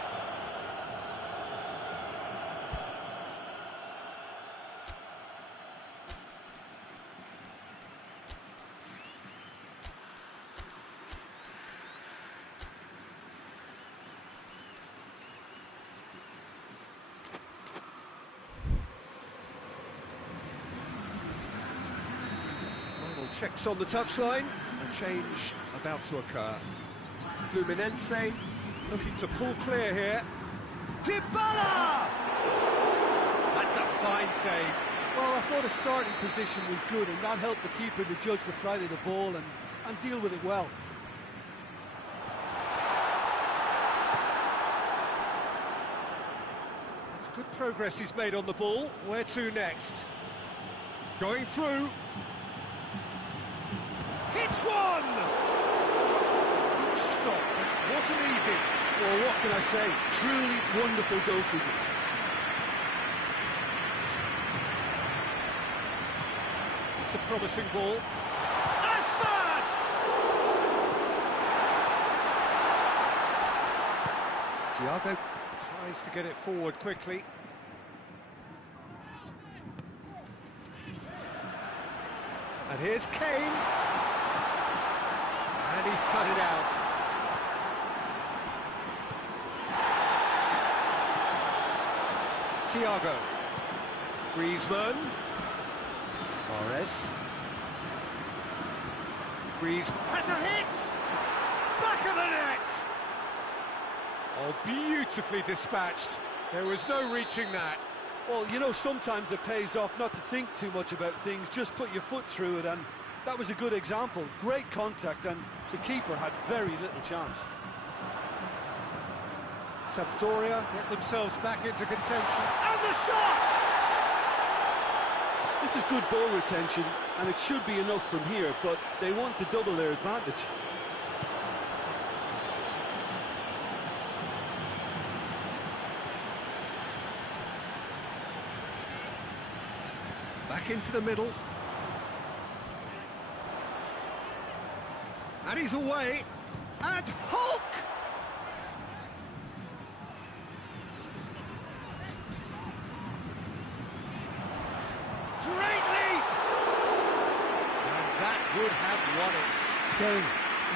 Checks on the touchline, a change about to occur. Fluminense looking to pull clear here. Dybala! That's a fine save. Well, I thought his starting position was good, and that helped the keeper to judge the flight of the ball and deal with it well. That's good progress he's made on the ball. Where to next? Going through. Hits one! Good stop, that wasn't easy. Well, what can I say? Truly wonderful goalkeeping. It's a promising ball. Aspas! Thiago tries to get it forward quickly. And here's Kane. And he's cut it out. Thiago. Griezmann. Mahrez. Griezmann has a hit! Back of the net! Oh, beautifully dispatched. There was no reaching that. Well, you know, sometimes it pays off not to think too much about things, just put your foot through it, and that was a good example. Great contact, and the keeper had very little chance. Sampdoria get themselves back into contention, and the shot! This is good ball retention, and it should be enough from here, but they want to double their advantage. Back into the middle. And he's away. And Hulk! Great leap! And that would have won it. Kane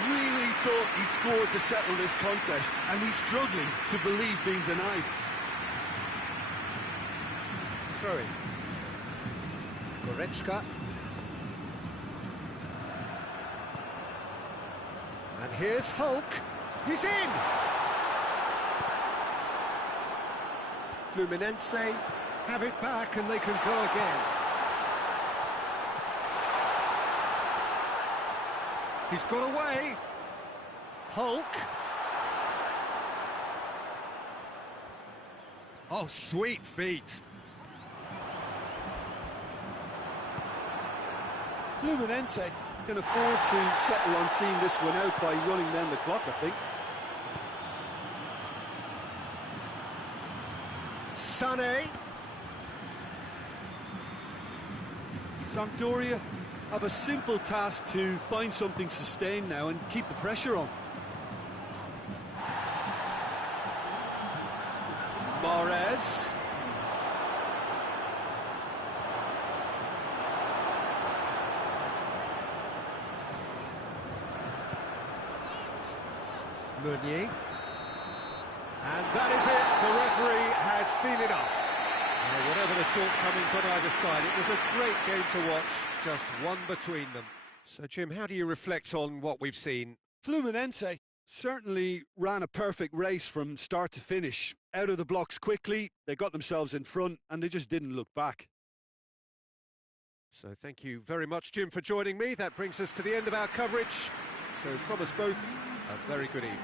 really thought he'd scored to settle this contest, and he's struggling to believe being denied. Throwing. Goretzka. And here's Hulk. He's in! Fluminense have it back and they can go again. He's got away. Hulk. Oh, sweet feet. Fluminense can afford to settle on seeing this one out by running down the clock, I think. Sané. Sampdoria have a simple task to find something sustained now and keep the pressure on. Mahrez. Meunier. And that is it. The referee has seen enough. Whatever the shortcomings on either side, it was a great game to watch, just one between them. So, Jim, how do you reflect on what we've seen? Fluminense certainly ran a perfect race from start to finish. Out of the blocks quickly, they got themselves in front, and they just didn't look back. So thank you very much, Jim, for joining me. That brings us to the end of our coverage. So from us both, a very good evening.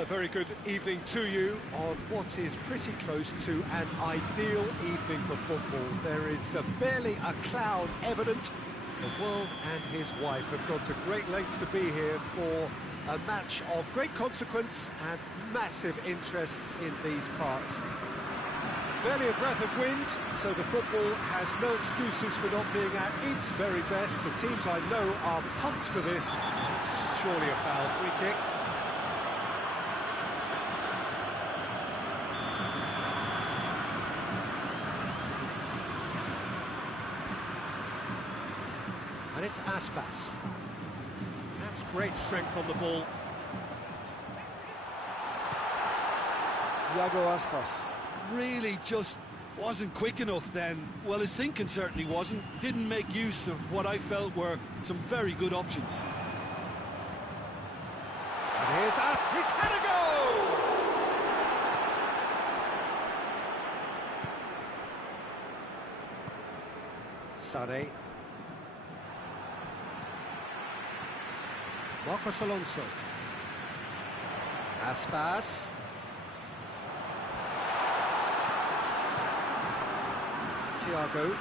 Well, a very good evening to you on what is pretty close to an ideal evening for football. There is barely a cloud evident. The world and his wife have gone to great lengths to be here for a match of great consequence and massive interest in these parts. Barely a breath of wind, so the football has no excuses for not being at its very best. The teams I know are pumped for this. It's surely a foul free kick. And it's Aspas. That's great strength on the ball. Iago Aspas really just wasn't quick enough then. Well, his thinking certainly wasn't. Didn't make use of what I felt were some very good options. And here's Aspas. He's had a go! Sane. Marcos Alonso. Aspas. Thiago.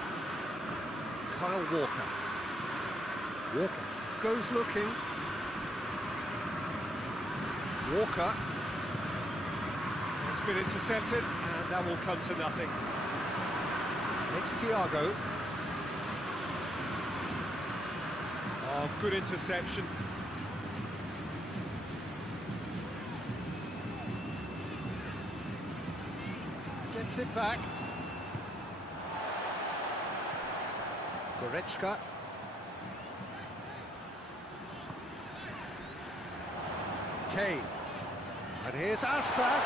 Kyle Walker. Walker goes looking. Walker. It's been intercepted, and that will come to nothing. And it's Thiago. Oh, good interception. Gets it back. Goretzka. Kane. And here's Aspas.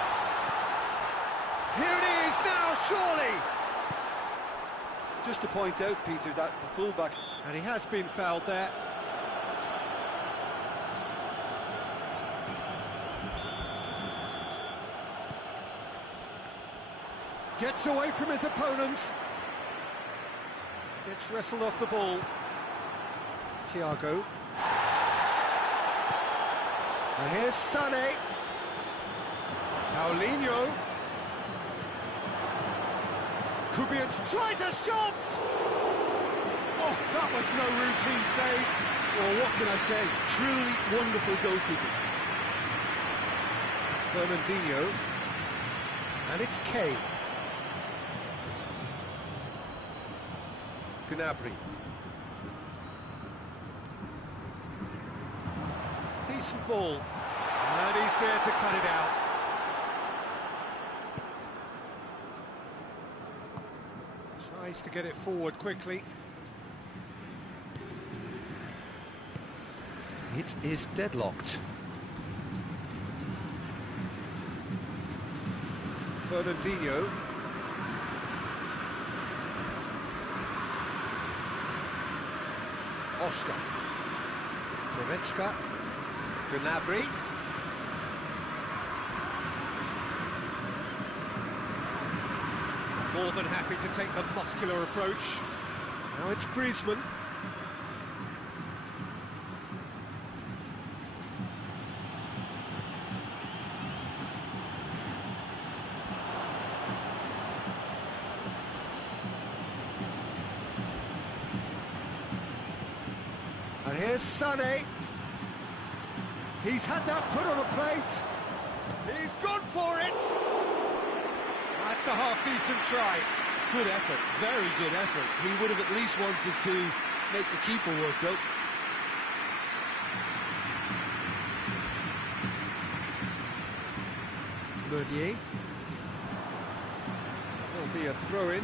Here it is now, surely! Just to point out, Peter, that the fullbacks... And he has been fouled there. Gets away from his opponents. Gets wrestled off the ball. Thiago. And here's Sane. Paulinho. Kubic tries a shot! Oh, that was no routine save. Well, what can I say? Truly wonderful goalkeeping. Fernandinho. And it's Kane. Gnabry. Decent ball. And he's there to cut it out. Tries to get it forward quickly. It is deadlocked. Fernandinho. Oscar. Goretzka. Gnabry. More than happy to take the muscular approach. Now it's Griezmann. And here's Sane. He's had that put on a plate. He's gone for it. That's a half-decent try. Good effort, very good effort. He would have at least wanted to make the keeper work, though. Meunier. There'll be a throw-in.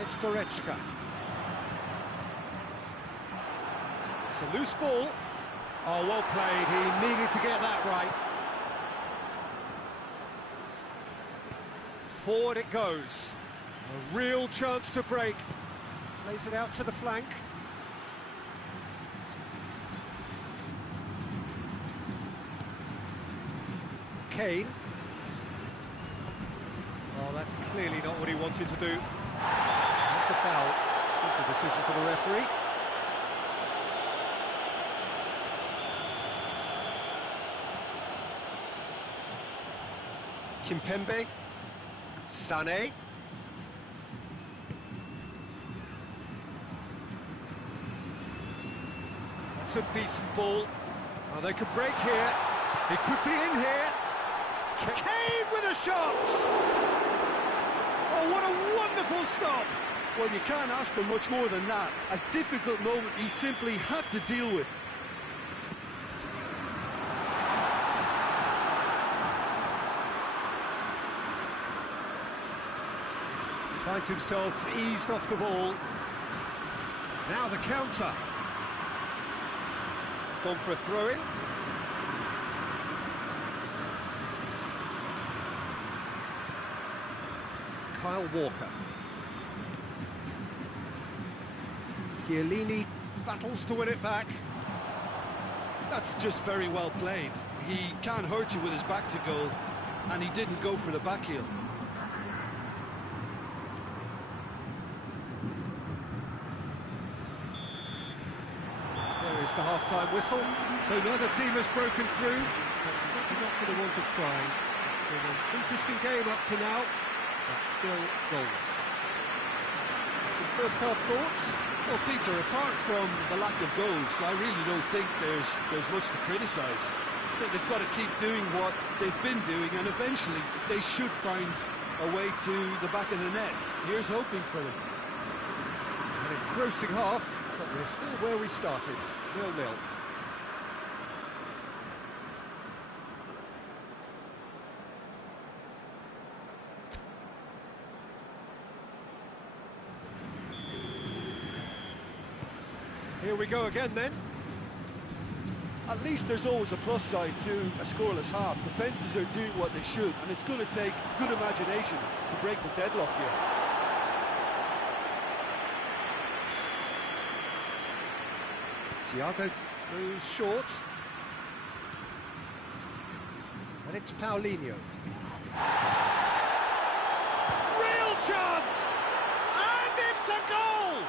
It's Goretzka. It's a loose ball. Oh, well played. He needed to get that right. Forward it goes. A real chance to break. Plays it out to the flank. Kane. Oh, that's clearly not what he wanted to do. That's a foul. Simple decision for the referee. Kimpembe. Sané. That's a decent ball. Oh, they could break here. It could be in here. Kane with a shot! Oh, what a wonderful stop! Well, you can't ask for much more than that. A difficult moment he simply had to deal with. Finds himself eased off the ball. Now the counter. It's gone for a throw-in. Kyle Walker. Kiuly battles to win it back. That's just very well played. He can't hurt you with his back to goal, and he didn't go for the back heel. There is the half-time whistle. So neither team has broken through, but certainly not for the want of trying. It's been an interesting game up to now, but still goalless. Some first-half thoughts? Well, Peter, apart from the lack of goals, I really don't think there's much to criticise. They've got to keep doing what they've been doing, and eventually they should find a way to the back of the net. Here's hoping for them. An engrossing half, but we're still where we started, 0-0. Here we go again then. At least there's always a plus side to a scoreless half. Defences are doing what they should, and it's going to take good imagination to break the deadlock here. Thiago moves short. And it's Paulinho. Real chance! And it's a goal!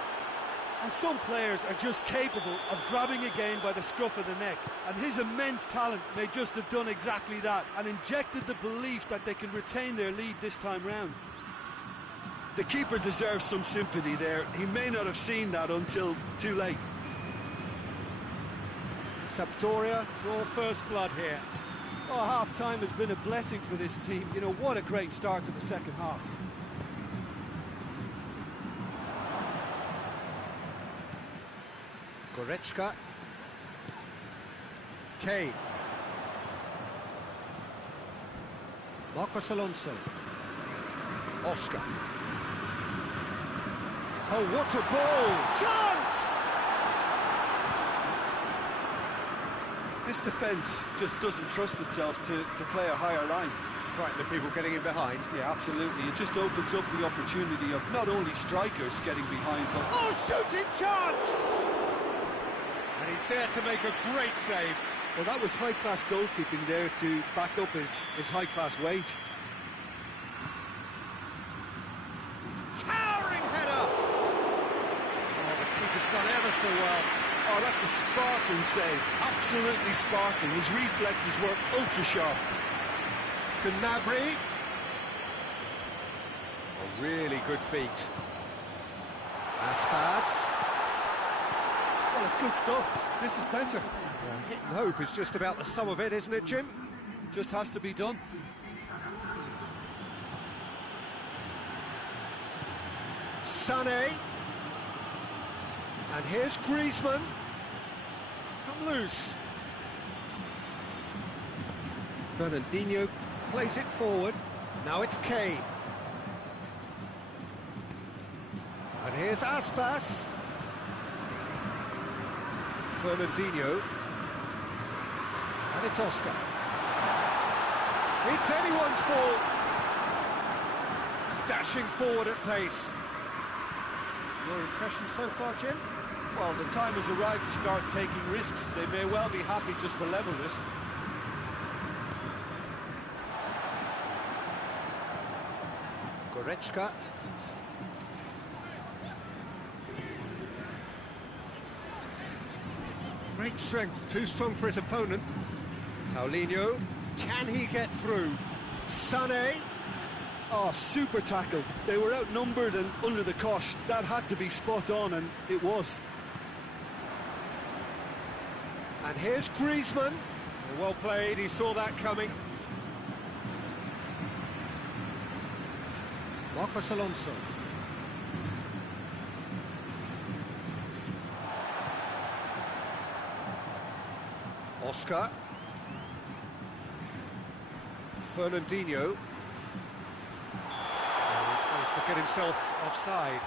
And some players are just capable of grabbing a game by the scruff of the neck, and his immense talent may just have done exactly that and injected the belief that they can retain their lead this time round. The keeper deserves some sympathy there. He may not have seen that until too late. Sampdoria draw first blood here. Oh, half-time has been a blessing for this team. You know, what a great start to the second half. Goretzka. Kane. Marcos Alonso. Oscar. Oh, what a ball! Chance! This defence just doesn't trust itself to play a higher line. Frightened of people getting in behind. Yeah, absolutely. It just opens up the opportunity of not only strikers getting behind, but... Oh, shooting chance! And he's there to make a great save. Well, that was high-class goalkeeping there to back up his high-class wage. Towering header! Oh, the keeper's done ever so well. Oh, that's a sparkling save. Absolutely sparkling. His reflexes were ultra-sharp. To Gnabry. Oh, really good feet. Aspas. Well, it's good stuff. This is better. Well, hit and hope is just about the sum of it, isn't it, Jim? Just has to be done. Sané. And here's Griezmann. It's come loose. Fernandinho plays it forward. Now it's Kane. And here's Aspas. Fernandinho. And it's Oscar. It's anyone's ball. Dashing forward at pace. Your impressions so far, Jim? Well, the time has arrived to start taking risks. They may well be happy just to level this. Goretzka. Great strength, too strong for his opponent. Paulinho, can he get through? Sané. Oh, super tackle. They were outnumbered and under the cosh. That had to be spot on, and it was. And here's Griezmann. Well played, he saw that coming. Marcos Alonso. Oscar. Fernandinho. He's managed to get himself offside.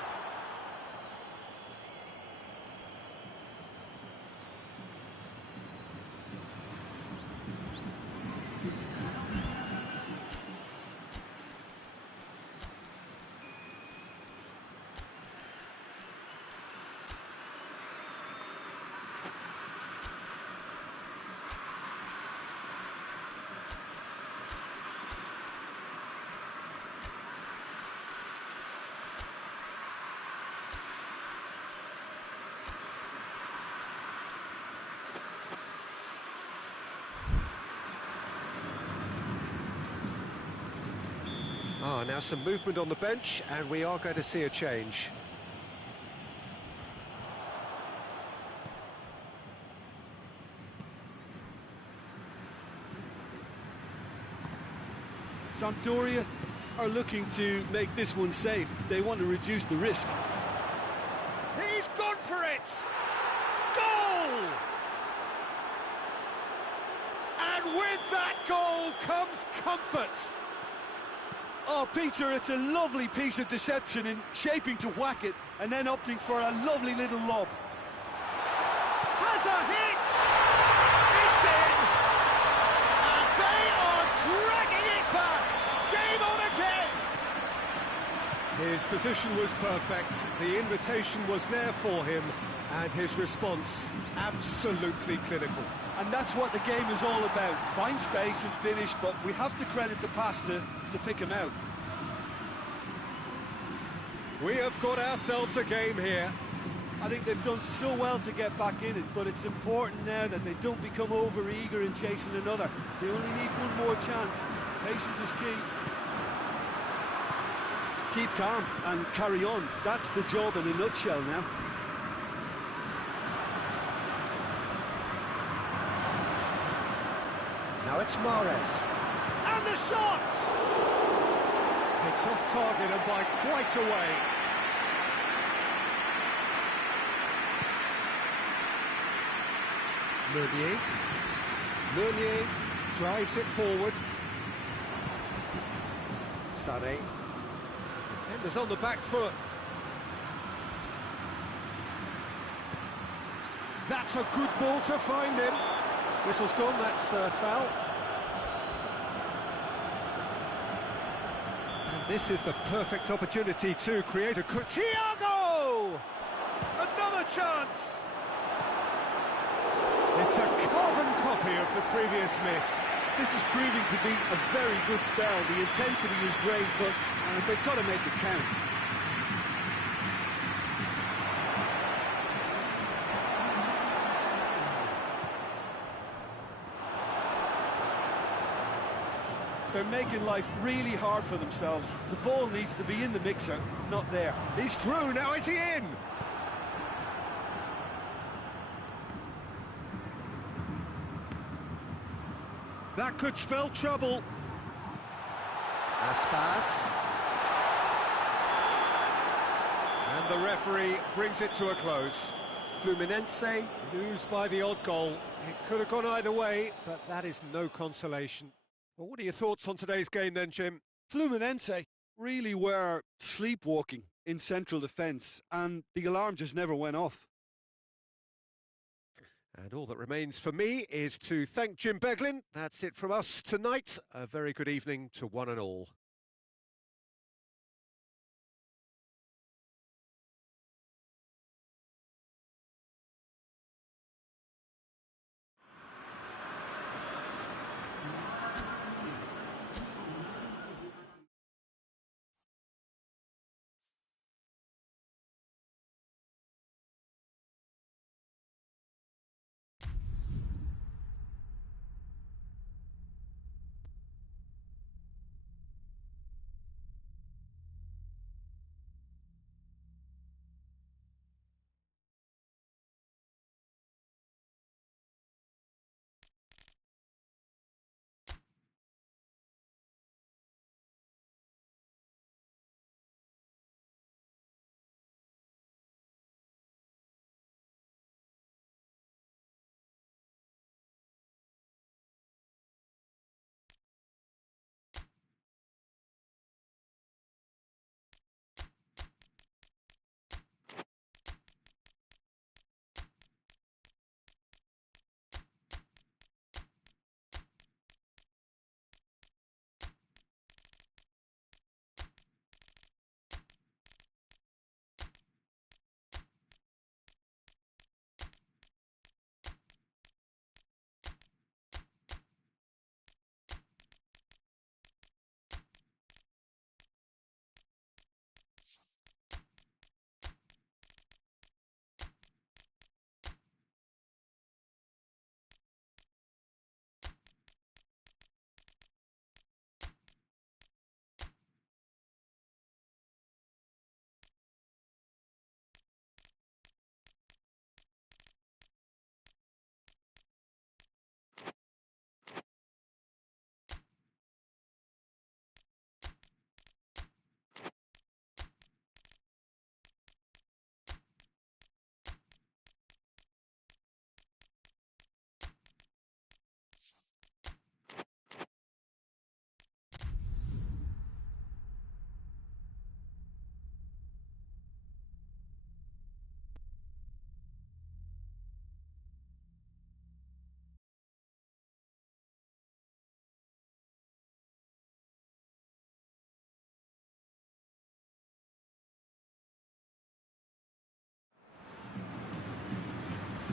Now some movement on the bench, and we are going to see a change. Sampdoria are looking to make this one safe. They want to reduce the risk. He's gone for it! Goal! And with that goal comes comfort. Oh, Peter, it's a lovely piece of deception in shaping to whack it and then opting for a lovely little lob. Has a hit! It's in! And they are dragging it back! Game on again! His position was perfect, the invitation was there for him, and his response absolutely clinical. And that's what the game is all about. Find space and finish, but we have to credit the passer to pick him out. We have got ourselves a game here. I think they've done so well to get back in it, but it's important now that they don't become over-eager in chasing another. They only need one more chance. Patience is key. Keep calm and carry on. That's the job in a nutshell now. Now it's Mahrez. And the shot! It's off target and by quite a way. Meunier drives it forward. Sané. Defenders on the back foot. That's a good ball to find him. Whistle's gone, that's foul. And this is the perfect opportunity to create a good... Thiago! Another chance! It's a carbon copy of the previous miss. This is proving to be a very good spell. The intensity is great, but they've got to make it count. They're making life really hard for themselves. The ball needs to be in the mixer, not there. He's through, now is he in? That could spell trouble. Aspas. And the referee brings it to a close. Fluminense lose by the odd goal. It could have gone either way, but that is no consolation. Well, what are your thoughts on today's game then, Jim? Fluminense really were sleepwalking in central defence, and the alarm just never went off. And all that remains for me is to thank Jim Beglin. That's it from us tonight. A very good evening to one and all.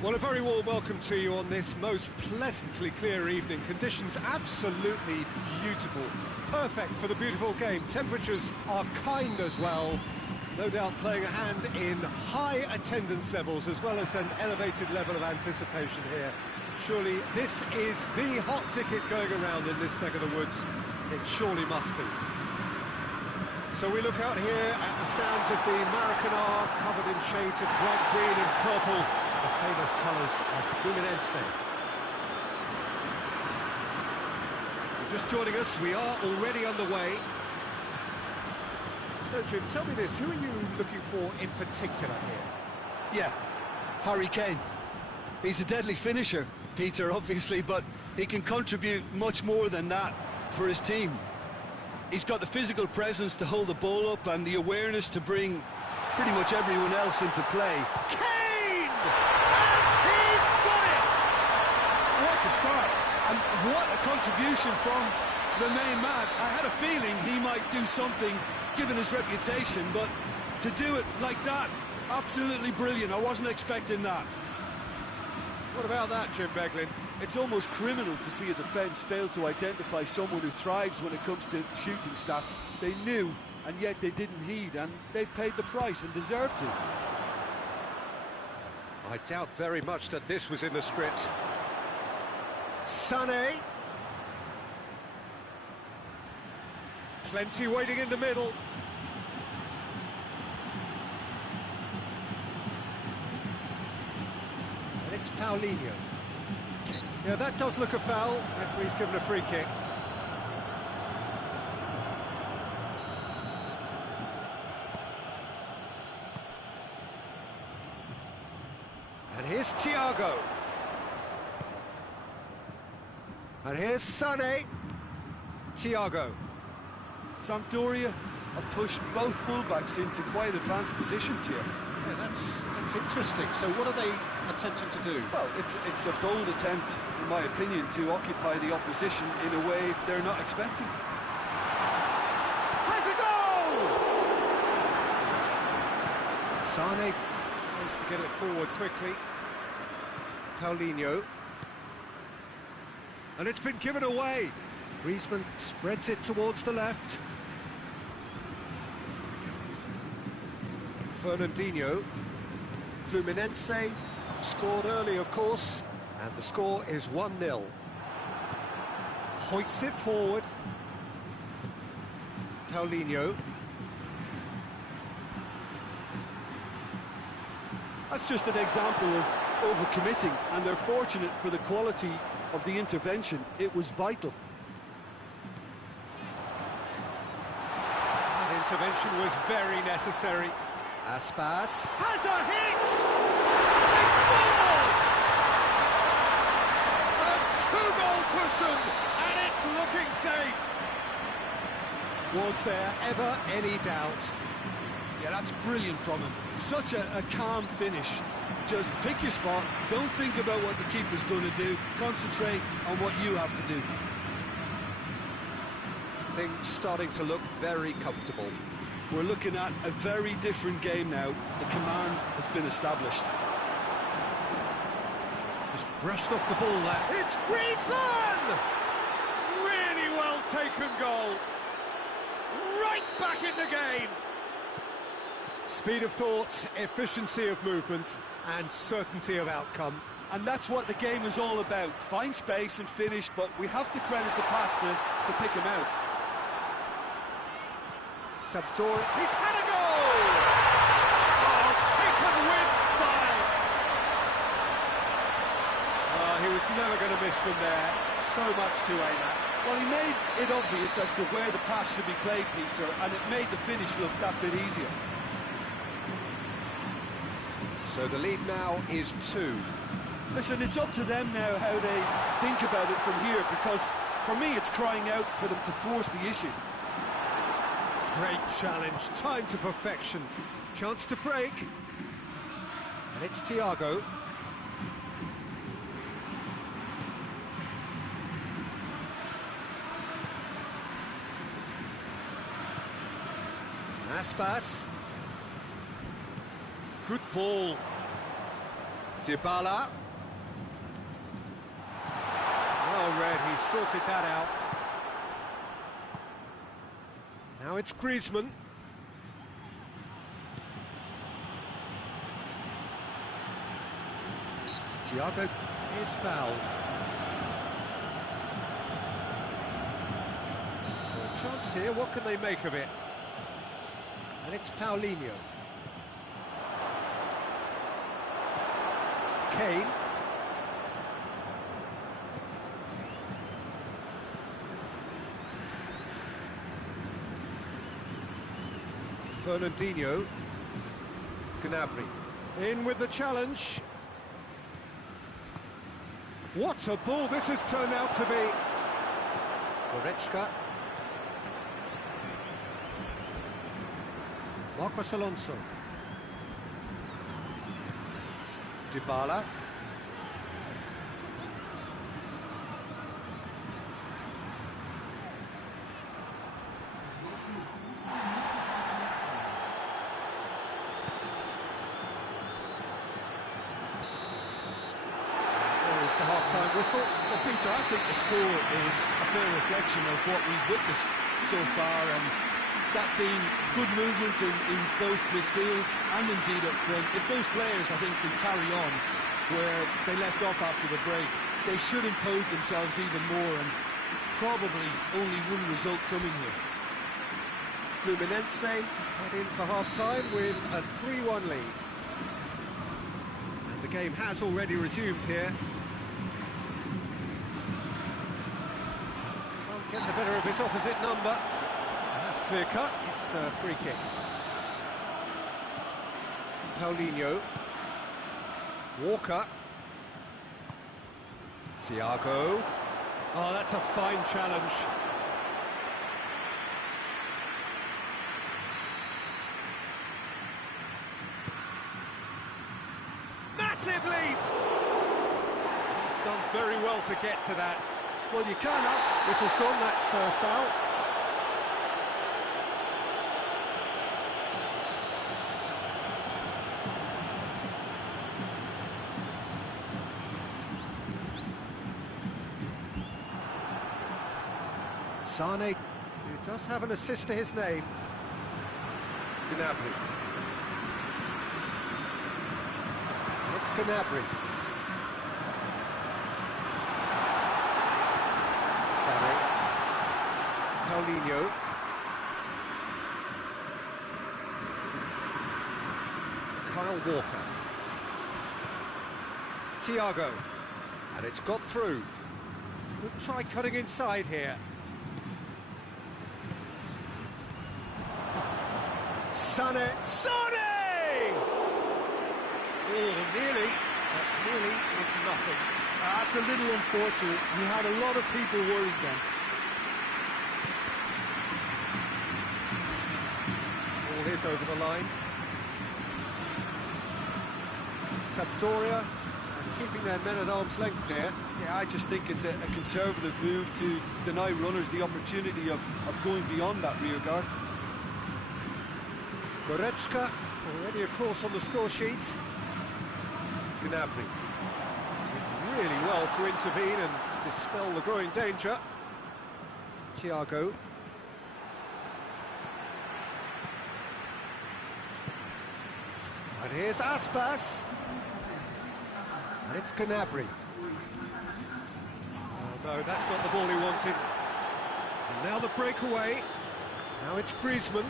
Well, a very warm welcome to you on this most pleasantly clear evening. Conditions absolutely beautiful. Perfect for the beautiful game. Temperatures are kind as well. No doubt playing a hand in high attendance levels as well as an elevated level of anticipation here. Surely this is the hot ticket going around in this neck of the woods. It surely must be. So we look out here at the stands of the Maracanã, covered in shades of red, green and purple, the famous colours of Fluminense. If you're just joining us, we are already underway. So Jim, tell me this, who are you looking for in particular here? Yeah, Harry Kane. He's a deadly finisher, Peter, obviously, but he can contribute much more than that for his team. He's got the physical presence to hold the ball up and the awareness to bring pretty much everyone else into play. Kane! And he's got it! What a start, and what a contribution from the main man. I had a feeling he might do something given his reputation, but to do it like that, absolutely brilliant. I wasn't expecting that. What about that, Jim Beglin? It's almost criminal to see a defence fail to identify someone who thrives when it comes to shooting stats. They knew, and yet they didn't heed, and they've paid the price and deserve to. I doubt very much that this was in the script. Sané. Plenty waiting in the middle. And it's Paulinho. Yeah, that does look a foul. Referee's given a free kick. And here's Thiago. And here's Sané. Thiago. Sampdoria have pushed both fullbacks into quite advanced positions here. Yeah, that's interesting. So what are they attempting to do? Well, it's a bold attempt, in my opinion, to occupy the opposition in a way they're not expecting. Has a goal! Sané tries to get it forward quickly. Paulinho. And it's been given away. Griezmann spreads it towards the left. Fernandinho. Fluminense scored early, of course, and the score is 1-0. Hoists it forward. Paulinho. That's just an example of overcommitting, and they're fortunate for the quality of the intervention. It was vital. That intervention was very necessary. Aspas has a hit! They scored! A two-goal cushion, and it's looking safe. Was there ever any doubt? Yeah, that's brilliant from him. Such a calm finish. Just pick your spot, don't think about what the keeper's going to do, concentrate on what you have to do. Things starting to look very comfortable. We're looking at a very different game now. The command has been established. Just brushed off the ball there. It's Griezmann! Really well taken goal. Right back in the game. Speed of thought, efficiency of movement, and certainty of outcome. And that's what the game is all about. Find space and finish, but we have to credit the passer to pick him out. Sampdoria, he's had a goal! Oh, taken with style! He was never going to miss from there. So much to aim at. Well, he made it obvious as to where the pass should be played, Peter, and it made the finish look that bit easier. So the lead now is 2. Listen, it's up to them now how they think about it from here, because for me it's crying out for them to force the issue. Great challenge, time to perfection. Chance to break. And it's Thiago. Aspas. Good ball. Dybala. Well read, he sorted that out. Now it's Griezmann. Thiago is fouled. So a chance here, what can they make of it? And it's Paulinho. Kane. Fernandinho. Gnabry. In with the challenge. What a ball this has turned out to be. Goretzka. Marcos Alonso. Dybala. The half-time whistle. Well, Peter, I think the score is a fair reflection of what we've witnessed so far, and that being good movement in both midfield and indeed up front. If those players, I think, can carry on where they left off after the break, they should impose themselves even more, and probably only one result coming here. Fluminense head in for half-time with a 3-1 lead. And the game has already resumed here. Get the better of his opposite number. And that's clear cut. It's a free kick. Paulinho. Walker. Thiago. Oh, that's a fine challenge. Massive leap! He's done very well to get to that. Well, you cannot. Whistle's gone, that's foul. Sane, who does have an assist to his name. Gnabry. It's Gnabry. Paulinho. Kyle Walker. Thiago. And it's got through. Could try cutting inside here. Sane. Sane! Oh, nearly. But nearly is nothing. That's a little unfortunate. He had a lot of people worried then. Ball is over the line. Sampdoria keeping their men at arm's length here. Yeah, I just think it's a conservative move to deny runners the opportunity of going beyond that rear guard. Goretzka, already of course on the score sheet. Gnabry did really well to intervene and dispel the growing danger. Thiago. And here's Aspas. And it's Gnabry. Oh no, that's not the ball he wanted. And now the breakaway. Now it's Griezmann.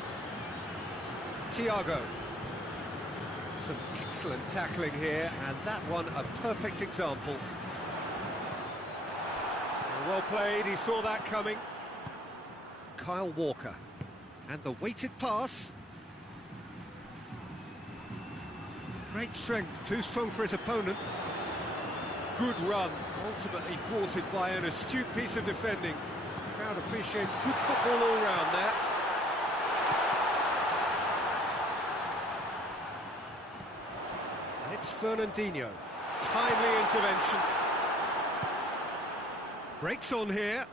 Thiago. Some excellent tackling here, and that one a perfect example. Well played, he saw that coming. Kyle Walker. And the weighted pass. Great strength, too strong for his opponent. Good run, ultimately thwarted by an astute piece of defending. The crowd appreciates good football all round there. And it's Fernandinho. Timely intervention. Breaks on here.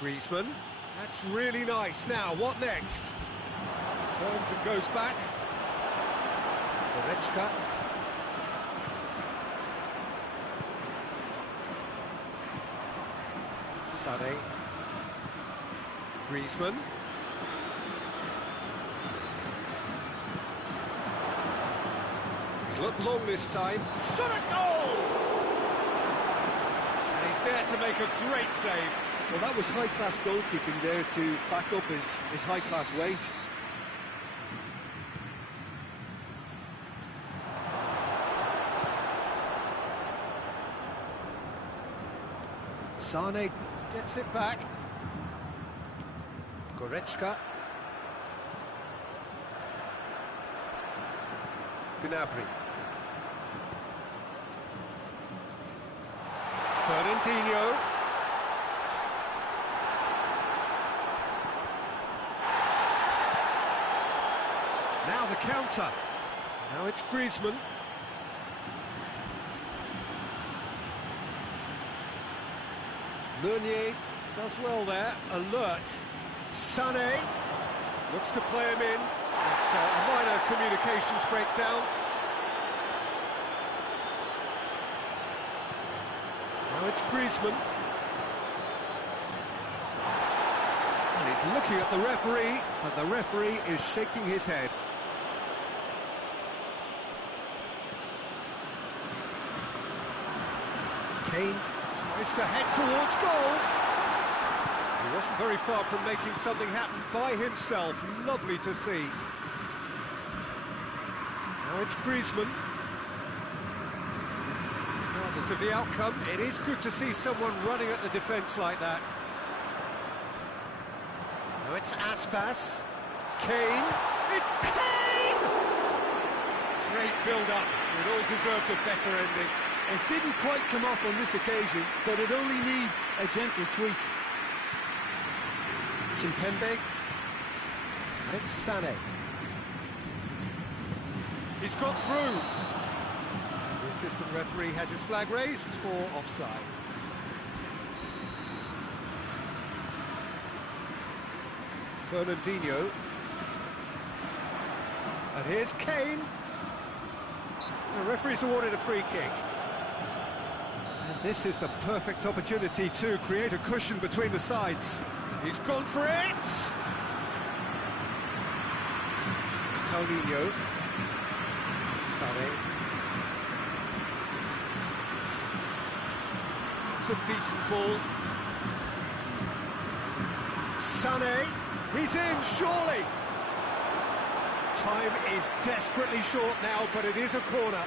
Griezmann. That's really nice. Now, what next? Turns and goes back. Goretzka. Sané. Griezmann. He's looked long this time. Shot a goal! And he's there to make a great save. Well, that was high-class goalkeeping there to back up his high-class wage. Sané gets it back. Goretzka. Gnabry. Fernandinho. Now the counter. Now it's Griezmann. Meunier does well there, alert. Sané looks to play him in, but a minor communications breakdown. Now it's Griezmann. And he's looking at the referee, but the referee is shaking his head. Kane tries to head towards goal. He wasn't very far from making something happen by himself. Lovely to see. Now it's Griezmann. Regardless of the outcome, it is good to see someone running at the defence like that. Now it's Aspas. Kane. It's Kane! Great build-up. It all deserved a better ending. It didn't quite come off on this occasion, but it only needs a gentle tweak. Kimpembe. And it's Sané. He's got through. The assistant referee has his flag raised for offside. Fernandinho. And here's Kane. The referee's awarded a free kick. And this is the perfect opportunity to create a cushion between the sides. He's gone for it! Paulinho. Sané. It's a decent ball. Sané. He's in, surely! Time is desperately short now, but it is a corner.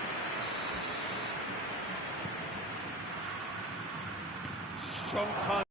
Strong time.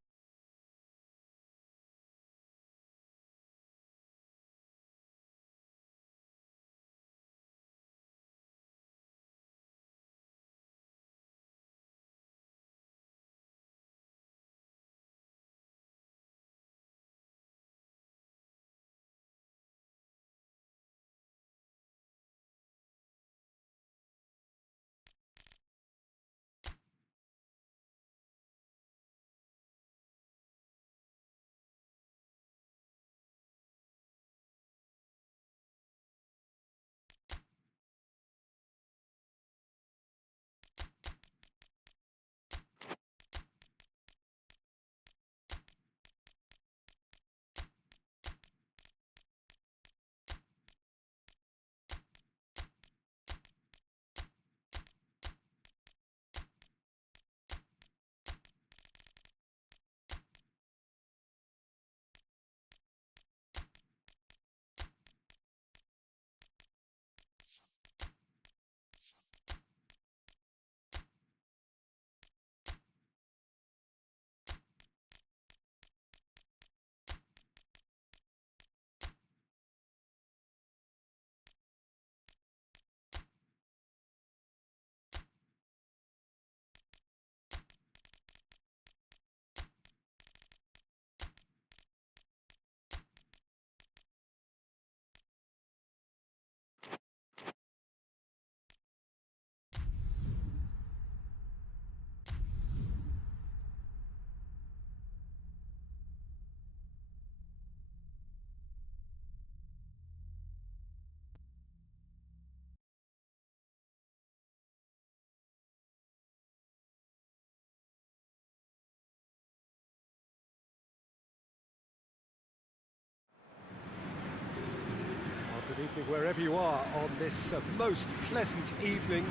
Good evening wherever you are on this most pleasant evening.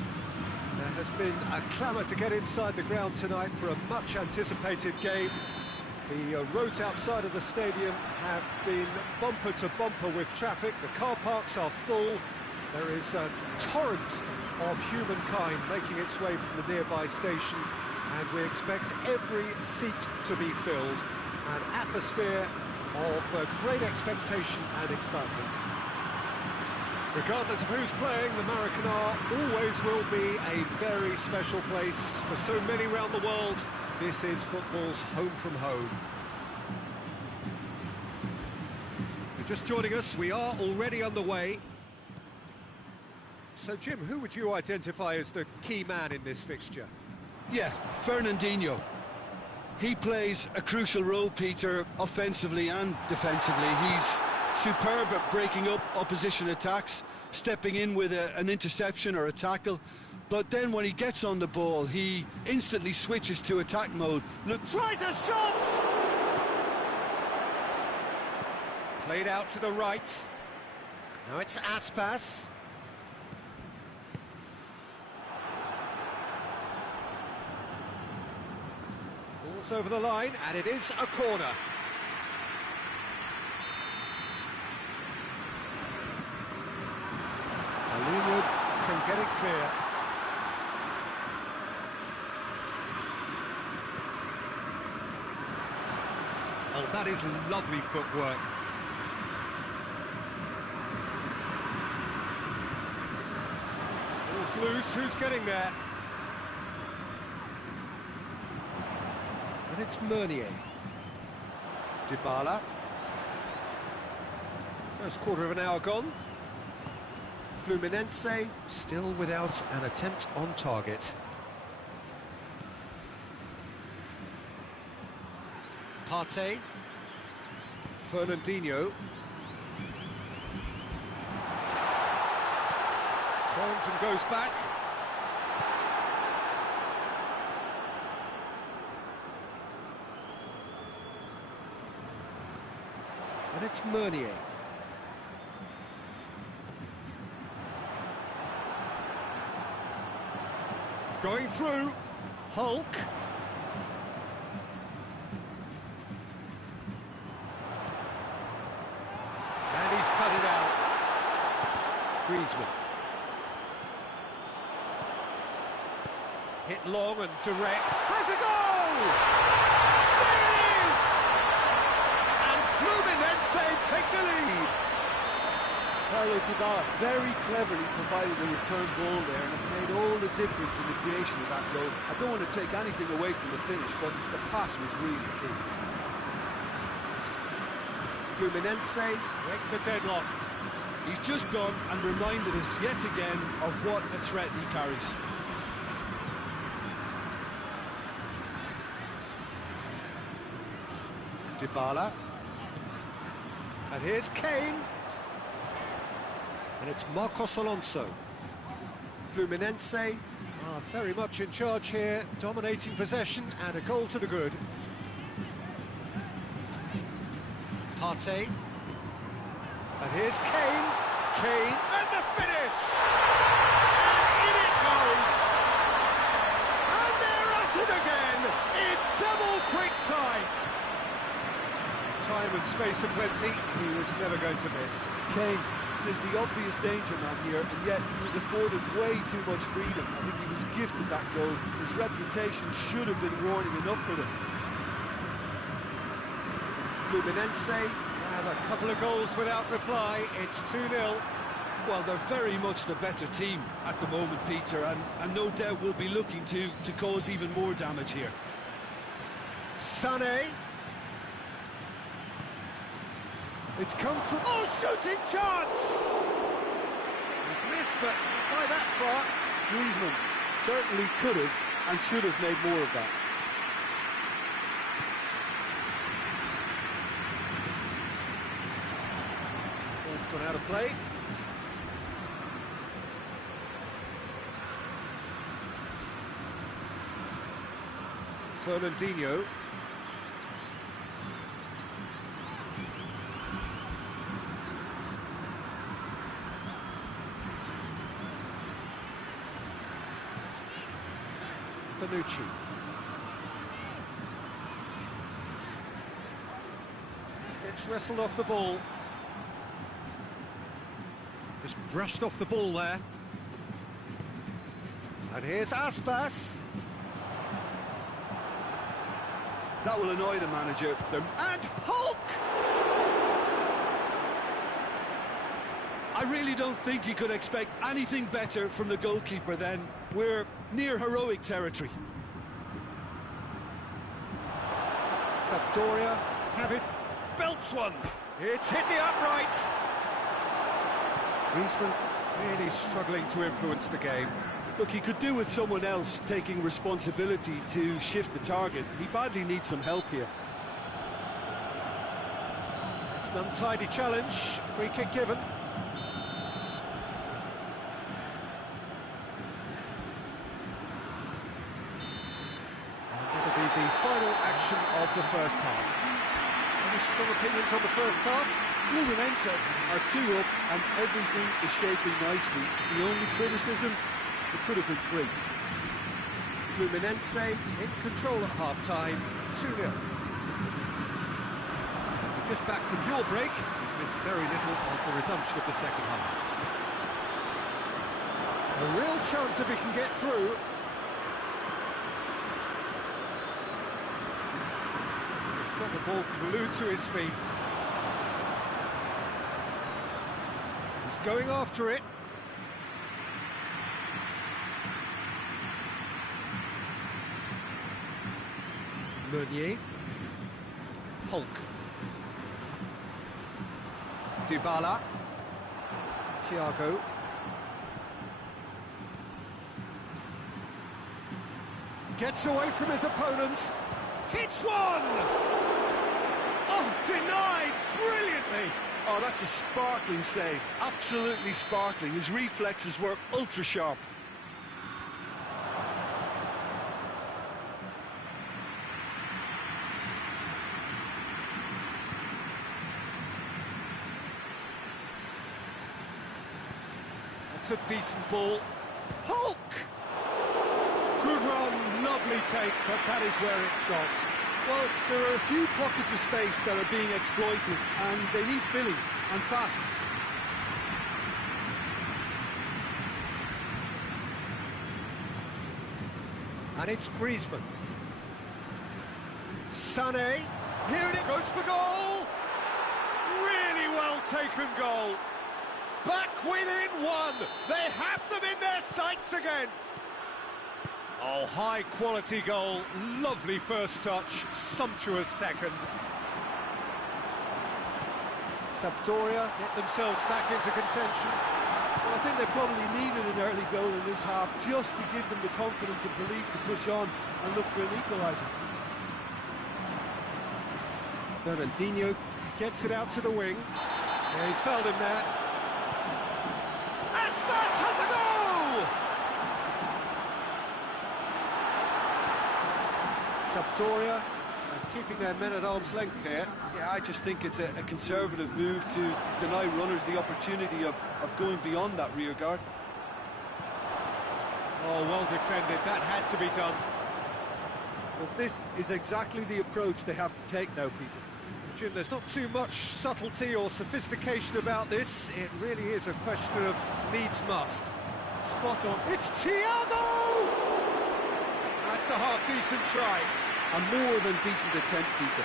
There has been a clamour to get inside the ground tonight for a much anticipated game. The roads outside of the stadium have been bumper to bumper with traffic. The car parks are full. There is a torrent of humankind making its way from the nearby station, and we expect every seat to be filled. An atmosphere of great expectation and excitement. Regardless of who's playing, the Maracanã always will be a very special place for so many around the world. This is football's home from home. If you're just joining us, we are already underway. So, Jim, who would you identify as the key man in this fixture? Yeah, Fernandinho. He plays a crucial role, Peter, offensively and defensively. He's superb at breaking up opposition attacks, stepping in with an interception or a tackle. But then when he gets on the ball, he instantly switches to attack mode. Look, tries a shot! Played out to the right. Now it's Aspas. Ball's over the line, and it is a corner. Linwood can get it clear. Oh, that is lovely footwork. Ball's loose, who's getting there? And it's Meunier. Dybala. First quarter of an hour gone. Fluminense still without an attempt on target. Partey. Fernandinho. Turns and goes back. And it's Meunier. Going through, Hulk. And he's cut it out. Griezmann. Hit long and direct. Has a goal! There it is! And Fluminense take the lead. Paulo very cleverly provided the return ball there, and it made all the difference in the creation of that goal. I don't want to take anything away from the finish, but the pass was really key. Fluminense break the deadlock. He's just gone and reminded us yet again of what a threat he carries. Dybala. And here's Kane. And it's Marcos Alonso. Fluminense are very much in charge here, dominating possession, and a goal to the good. Partey. And here's Kane. Kane, and the finish! And in it goes! And they're at it again, in double quick time! Time and space aplenty, he was never going to miss. Kane is the obvious danger man here, and yet he was afforded way too much freedom. I think he was gifted that goal. His reputation should have been warning enough for them. Fluminense have a couple of goals without reply. It's 2-0. Well, they're very much the better team at the moment, Peter, and no doubt will be looking to cause even more damage here. Sané. It's come from... Oh, shooting chance! He's missed, but by that far... Griezmann certainly could have and should have made more of that. Ball's gone out of play. Fernandinho. Bonucci. Gets wrestled off the ball. Just brushed off the ball there. And here's Aspas. That will annoy the manager. And Hulk! I really don't think you could expect anything better from the goalkeeper then. We're near heroic territory. Sampdoria have it. Belts one. It's hit the upright. Griezmann really struggling to influence the game. Look, he could do with someone else taking responsibility to shift the target. He badly needs some help here. It's an untidy challenge. Free kick given. And it'll be the final action of the first half. Any strong opinions on the first half? Fluminense are 2 up and everything is shaping nicely. The only criticism, it could have been 3. Fluminense in control at half-time, 2-0. If you're just back from your break, you've missed very little of the resumption of the second half. A real chance if he can get through. He's got the ball glued to his feet. He's going after it. Meunier. Hulk. Dybala. Thiago. Gets away from his opponent. Hits one! Oh, denied brilliantly. Oh, that's a sparkling save. Absolutely sparkling. His reflexes were ultra sharp. It's a decent ball. Hulk! Good run, lovely take, but that is where it stopped. Well, there are a few pockets of space that are being exploited, and they need filling, and fast. And it's Griezmann. Sané. Here it goes for goal! Really well taken goal. Back within 1. They have them in their sights again. Oh, high-quality goal. Lovely first touch. Sumptuous second. Sampdoria get themselves back into contention. Well, I think they probably needed an early goal in this half just to give them the confidence and belief to push on and look for an equaliser. Fernandinho gets it out to the wing. Yeah, he's fouled him there. Aspas has a goal! Sampdoria are keeping their men at arm's length here. Yeah, I just think it's a conservative move to deny runners the opportunity of going beyond that rear guard. Oh, well defended. That had to be done. Well, this is exactly the approach they have to take now, Peter. Jim, there's not too much subtlety or sophistication about this. It really is a question of needs must. Spot on. It's Thiago! That's a half-decent try. A more than decent attempt, Peter.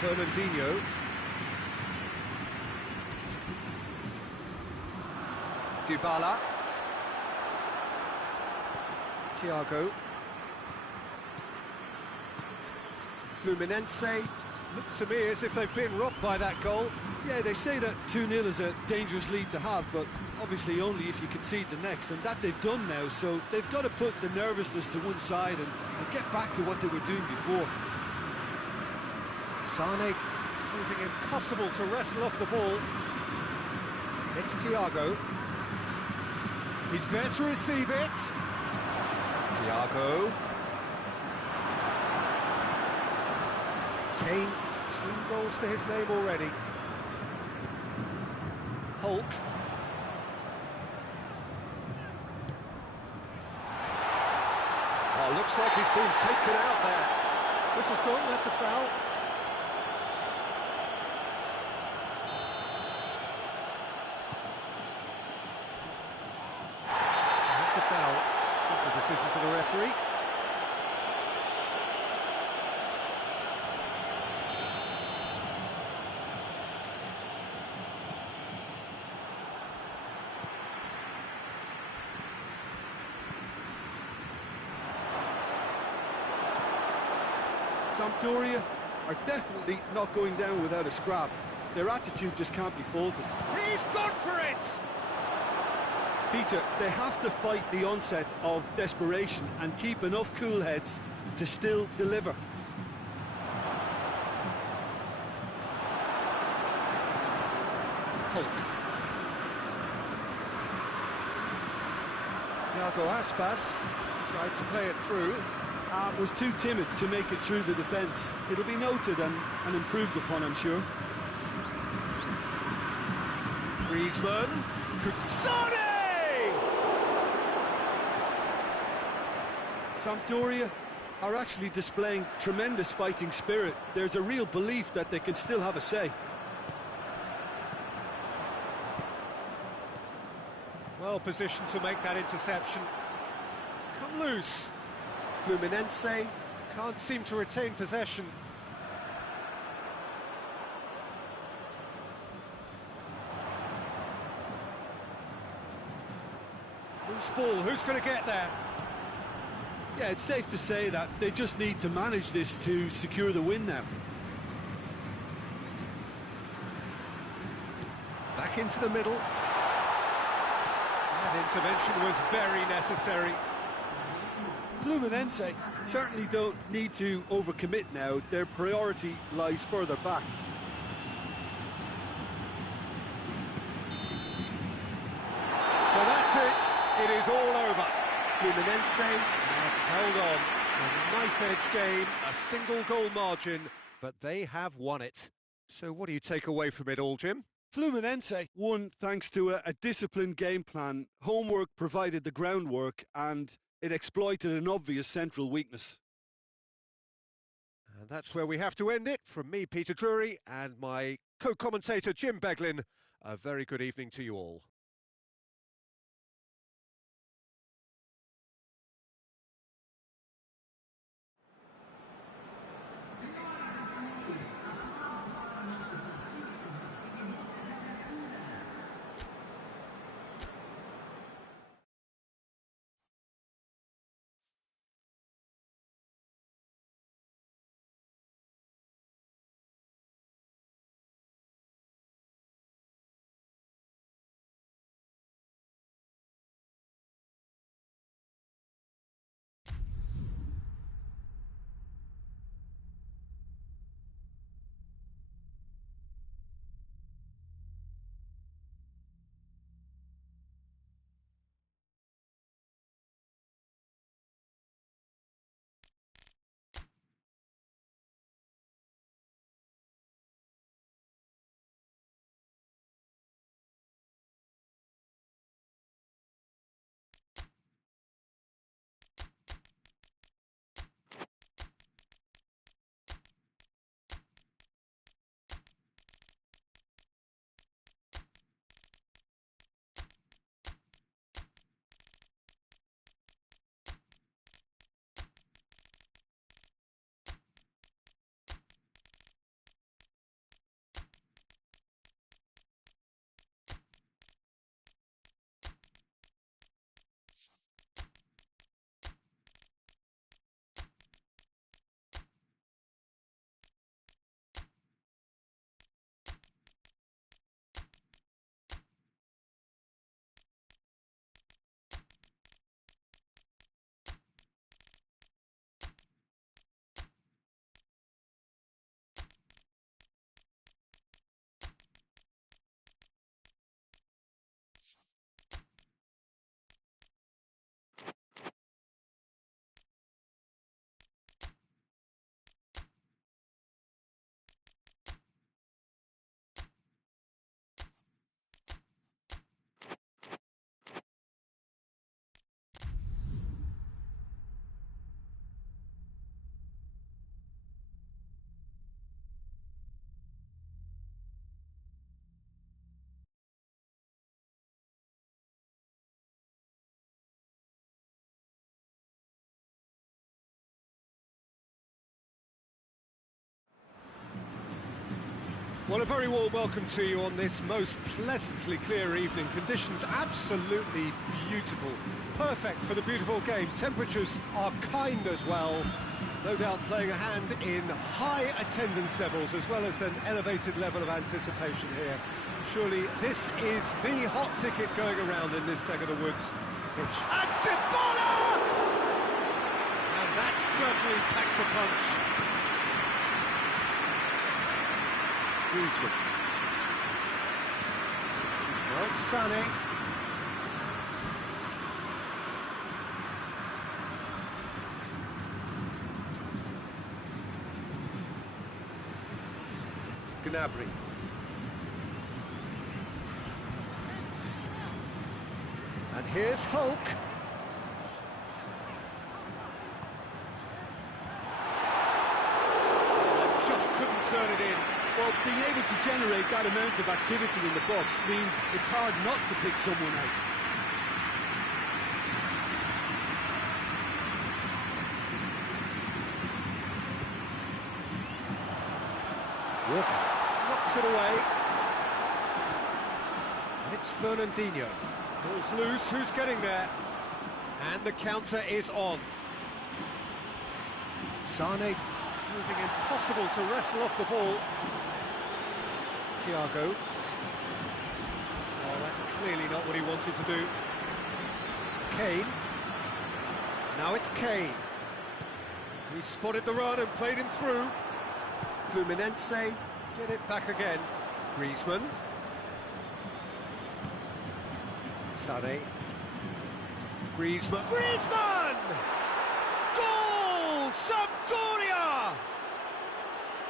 Fernandinho. Dybala. Thiago. Fluminense look to me as if they've been robbed by that goal. Yeah, they say that 2-0 is a dangerous lead to have, but obviously only if you concede the next, and that they've done now, so they've got to put the nervousness to one side and get back to what they were doing before. Sané proving impossible to wrestle off the ball. It's Thiago. He's there to receive it. Thiago. Kane, 2 goals to his name already. Hulk. looks like he's been taken out there. Whistle's gone, that's a foul. That's a foul. Simple decision for the referee. Sampdoria are definitely not going down without a scrap. Their attitude just can't be faulted. He's gone for it! Peter, they have to fight the onset of desperation and keep enough cool heads to still deliver. Hulk. Thiago Aspas tried to play it through. Was too timid to make it through the defence. It'll be noted and improved upon, I'm sure. Griezmann. Sane! Sampdoria are actually displaying tremendous fighting spirit. There's a real belief that they can still have a say. Well positioned to make that interception. It's come loose. Fluminense can't seem to retain possession. Loose ball, who's going to get there? Yeah, it's safe to say that they just need to manage this to secure the win now. Back into the middle. That intervention was very necessary. Fluminense certainly don't need to overcommit now. Their priority lies further back. So that's it. It is all over. Fluminense have held on. A knife-edge game, a single goal margin, but they have won it. So what do you take away from it all, Jim? Fluminense won thanks to a disciplined game plan. Homework provided the groundwork and it exploited an obvious central weakness. And that's where we have to end it. From me, Peter Drury, and my co-commentator, Jim Beglin, a very good evening to you all. Well, a very warm welcome to you on this most pleasantly clear evening. Conditions absolutely beautiful. Perfect for the beautiful game. Temperatures are kind as well. No doubt playing a hand in high attendance levels as well as an elevated level of anticipation here. Surely this is the hot ticket going around in this neck of the woods. And Dybala! And that certainly packs a punch. Griezmann. Now it's Sané. Gnabry. And here's Hulk. Just couldn't turn it in. Well, being able to generate that amount of activity in the box means it's hard not to pick someone out. Walker knocks it away. And it's Fernandinho. Ball's loose, who's getting there? And the counter is on. Sané proving impossible to wrestle off the ball. Thiago. Oh, that's clearly not what he wanted to do. Kane. Now it's Kane. He spotted the run and played him through. Fluminense get it back again. Griezmann. Sané. Griezmann. Griezmann! Goal! Sampdoria!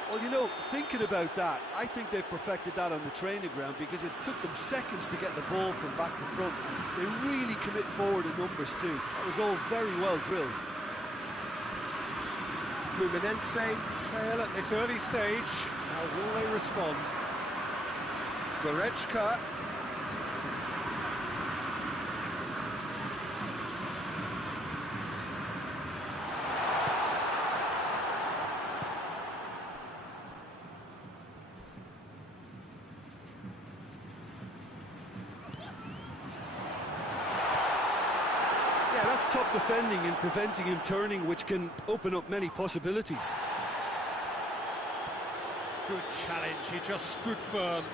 Well, you know, thinking about that, I think they've perfected that on the training ground because it took them seconds to get the ball from back to front. They really commit forward in numbers too. That was all very well drilled. Fluminense trail at this early stage. How will they respond? Goretzka. Yeah, that's top defending and preventing him turning, which can open up many possibilities. Good challenge, he just stood firm.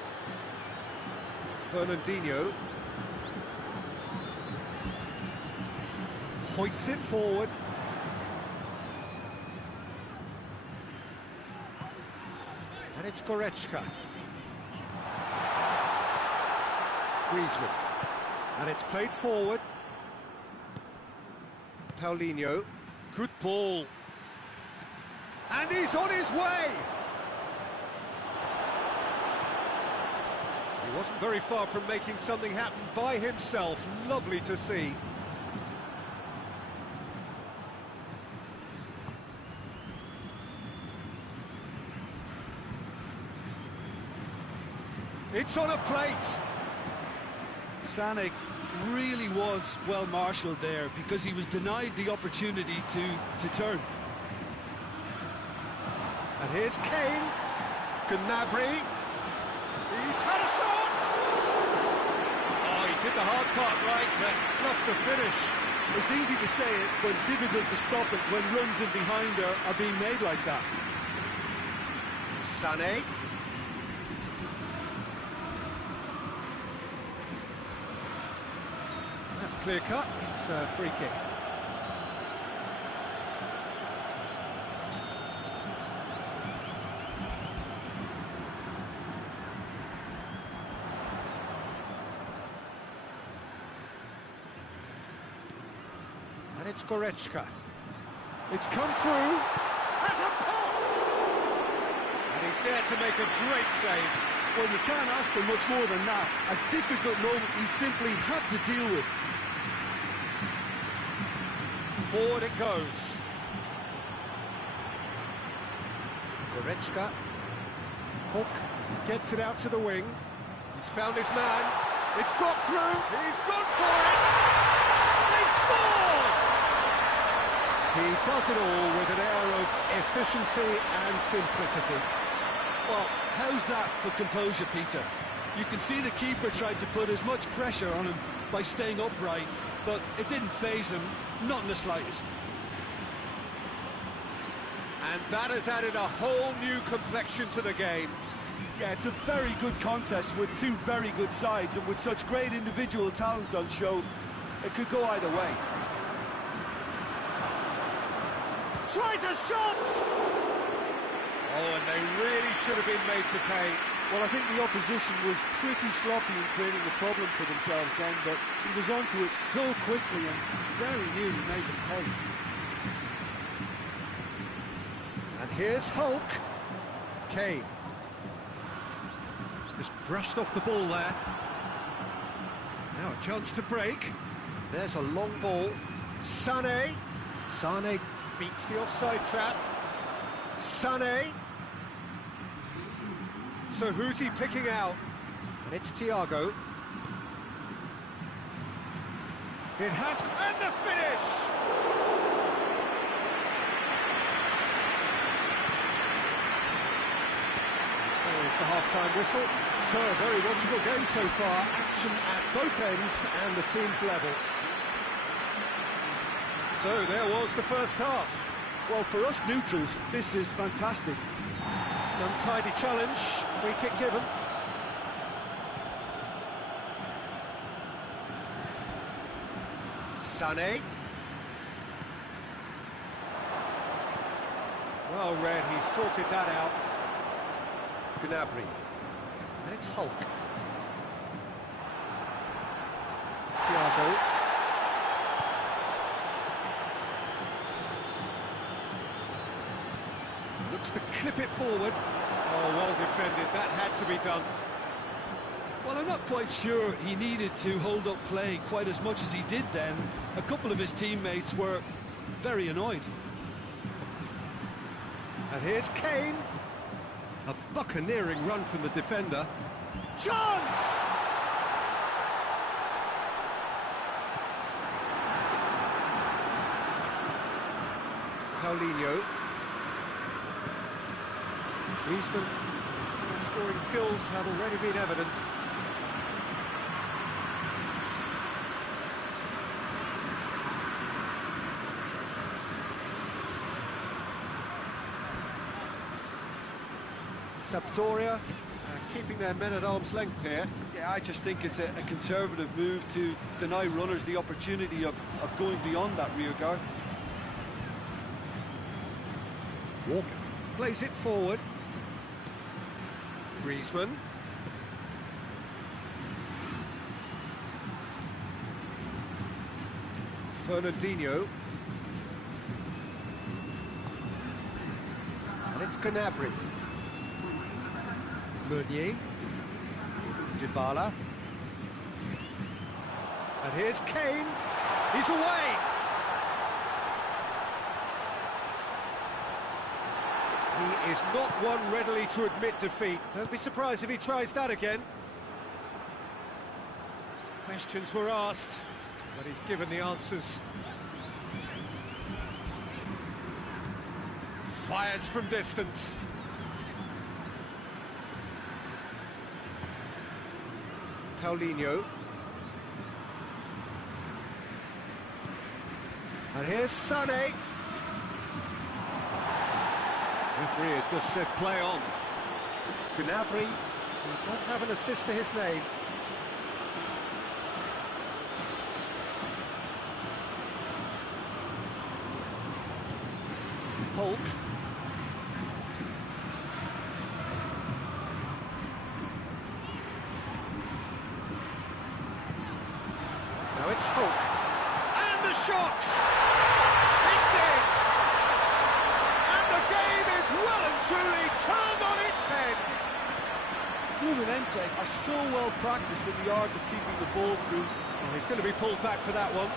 Fernandinho. Hoists it forward. And it's Goretzka. Griezmann. And it's played forward. Paulinho. Good ball. And he's on his way! He wasn't very far from making something happen by himself. Lovely to see. It's on a plate. Sané really was well marshalled there because he was denied the opportunity to turn. And here's Kane. Gnabry. He's had a shot! Oh, he did the hard part right, but fluffed the finish. It's easy to say it, but difficult to stop it when runs in behind are being made like that. Sané. That's clear cut. It's a free kick. And it's Goretzka. It's come through. Has a pop! And he's there to make a great save. Well, you can't ask for much more than that. A difficult moment he simply had to deal with. Forward it goes. Goretzka. Hulk gets it out to the wing. He's found his man. It's got through. He's gone for it. They've scored! He does it all with an air of efficiency and simplicity. Well, How's that for composure, Peter? You can see the keeper tried to put as much pressure on him by staying upright, but it didn't faze him, not in the slightest. And that has added a whole new complexion to the game. Yeah, it's a very good contest with two very good sides, and with such great individual talent on show, it could go either way. Tries a shot! Oh, and they really should have been made to pay. Well, I think the opposition was pretty sloppy in creating a problem for themselves then, but he was onto it so quickly and very nearly made them pay. And here's Hulk. Kane. Just brushed off the ball there. Now a chance to break. There's a long ball. Sané. Sané beats the offside trap. Sané. So who's he picking out? And it's Thiago. It has... and the finish! There's the half-time whistle. So a very watchable game so far. Action at both ends and the team's level. So there was the first half. Well, for us neutrals, this is fantastic. It's an untidy challenge, free kick given. Sané. Well read, he sorted that out. Gnabry. And it's Hulk. Thiago. Looks to clip it forward. Oh, well defended, that had to be done. Well, I'm not quite sure he needed to hold up play quite as much as he did then. A couple of his teammates were very annoyed. And here's Kane. A buccaneering run from the defender. Chance! Paulinho. Griezmann, his scoring skills have already been evident. Sampdoria keeping their men at arm's length here. Yeah, I just think it's a conservative move to deny runners the opportunity of going beyond that rear guard. Walker plays it forward. Griezmann. Fernandinho. And it's Gnabry. Meunier. Dybala. And here's Kane. He's away! He is not one readily to admit defeat. Don't be surprised if he tries that again. Questions were asked, but he's given the answers. Fires from distance. Paulinho. And here's Sané. Referee has just said play on. Gnabry, who does have an assist to his name. Hulk. Now it's Hulk. And the shot! It's in! And the game is well and truly turned on its head. Fluminense are so well practiced in the art of keeping the ball through. Well, he's going to be pulled back for that one.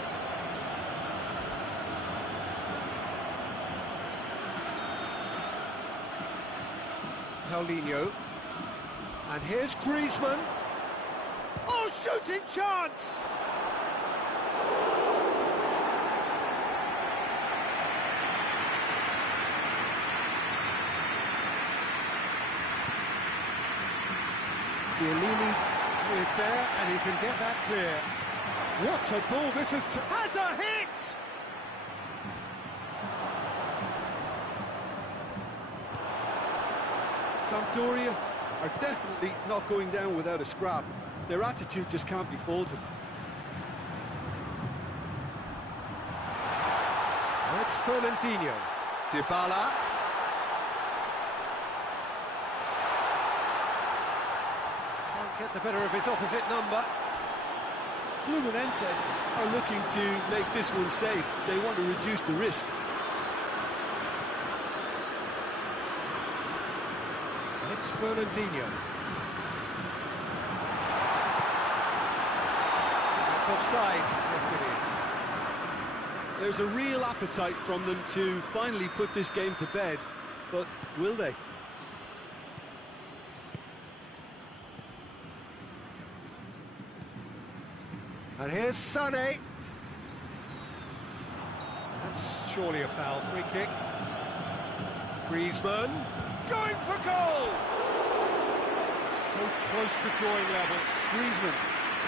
Paulinho. And here's Griezmann. Oh, shooting chance! Kiuly is there, and he can get that clear. What a ball this is! Has a hit! Sampdoria are definitely not going down without a scrap. Their attitude just can't be faulted. It's Fernandinho. Dybala. Can't get the better of his opposite number. Fluminense are looking to make this one safe. They want to reduce the risk. And it's Fernandinho. That's offside. Yes, it is. There's a real appetite from them to finally put this game to bed, but will they? And here's Sané. That's surely a foul. Free kick. Griezmann going for goal. So close to drawing level. Griezmann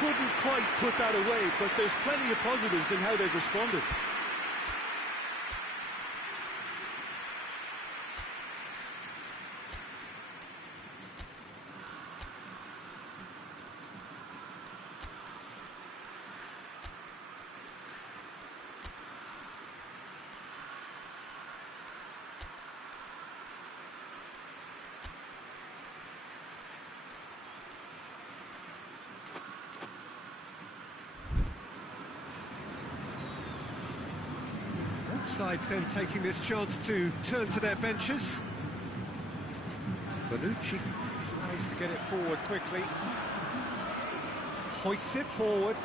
couldn't quite put that away, but there's plenty of positives in how they've responded. Sides then taking this chance to turn to their benches. Bonucci tries to get it forward quickly. Hoists it forward.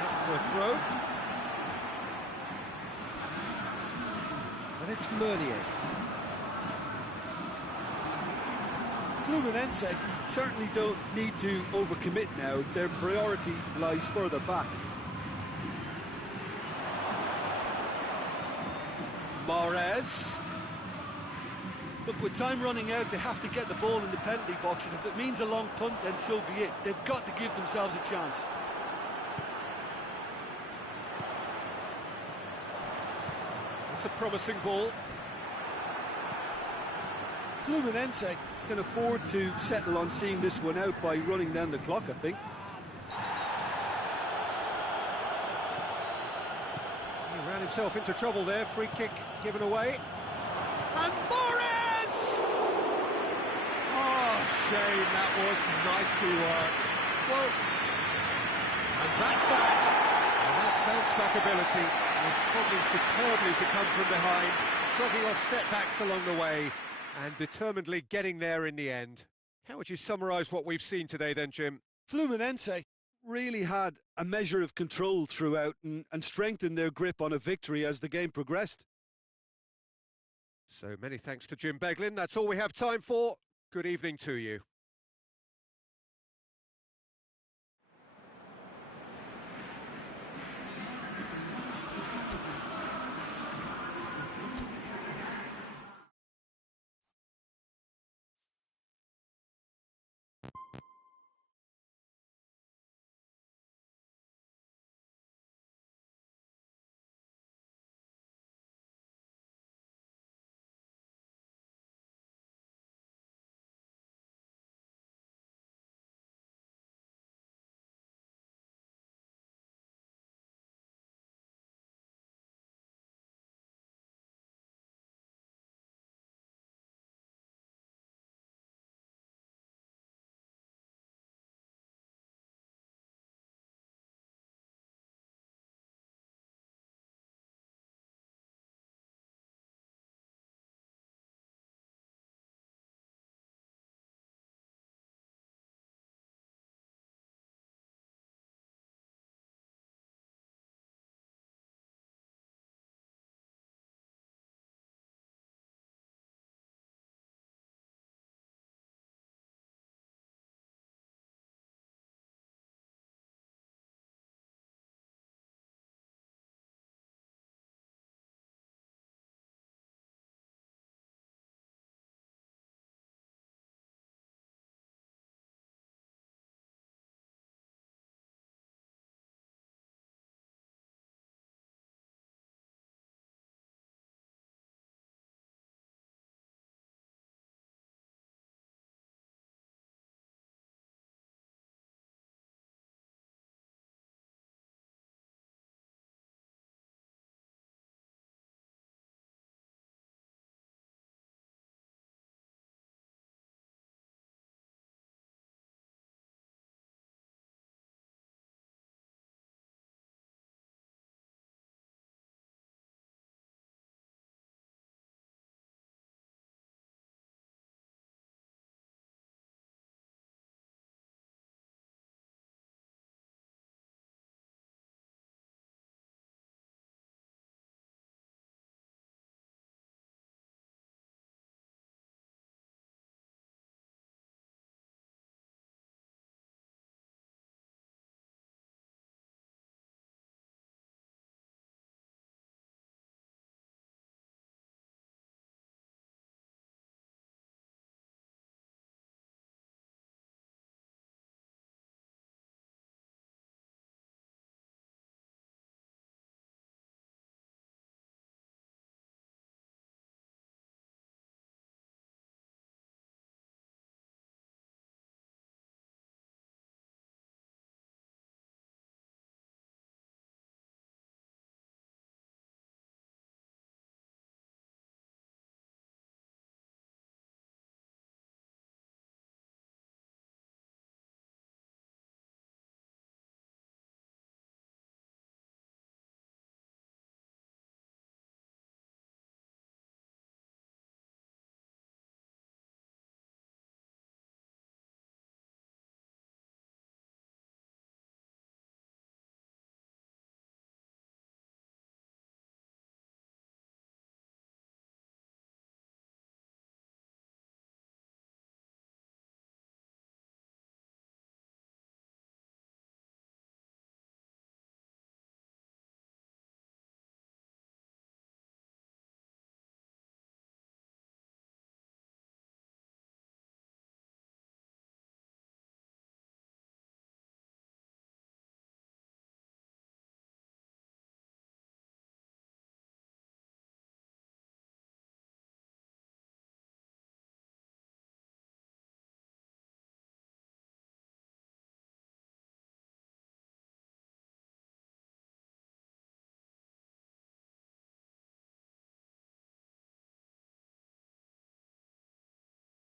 Out for a throw. And it's Meunier. Fluminense certainly don't need to overcommit now. Their priority lies further back. Mahrez. Look, with time running out, they have to get the ball in the penalty box, and if it means a long punt, then so be it. They've got to give themselves a chance. It's a promising ball. Fluminense can afford to settle on seeing this one out by running down the clock, I think. Ran himself into trouble there. Free kick given away. And Mahrez! Oh, shame, that was nicely worked. Well, and that's that. And that's bounce-back ability. Responding superbly to come from behind, shrugging off setbacks along the way, and determinedly getting there in the end. How would you summarise what we've seen today then, Jim? Fluminense really had a measure of control throughout and strengthened their grip on a victory as the game progressed. So many thanks to Jim Beglin. That's all we have time for. Good evening to you.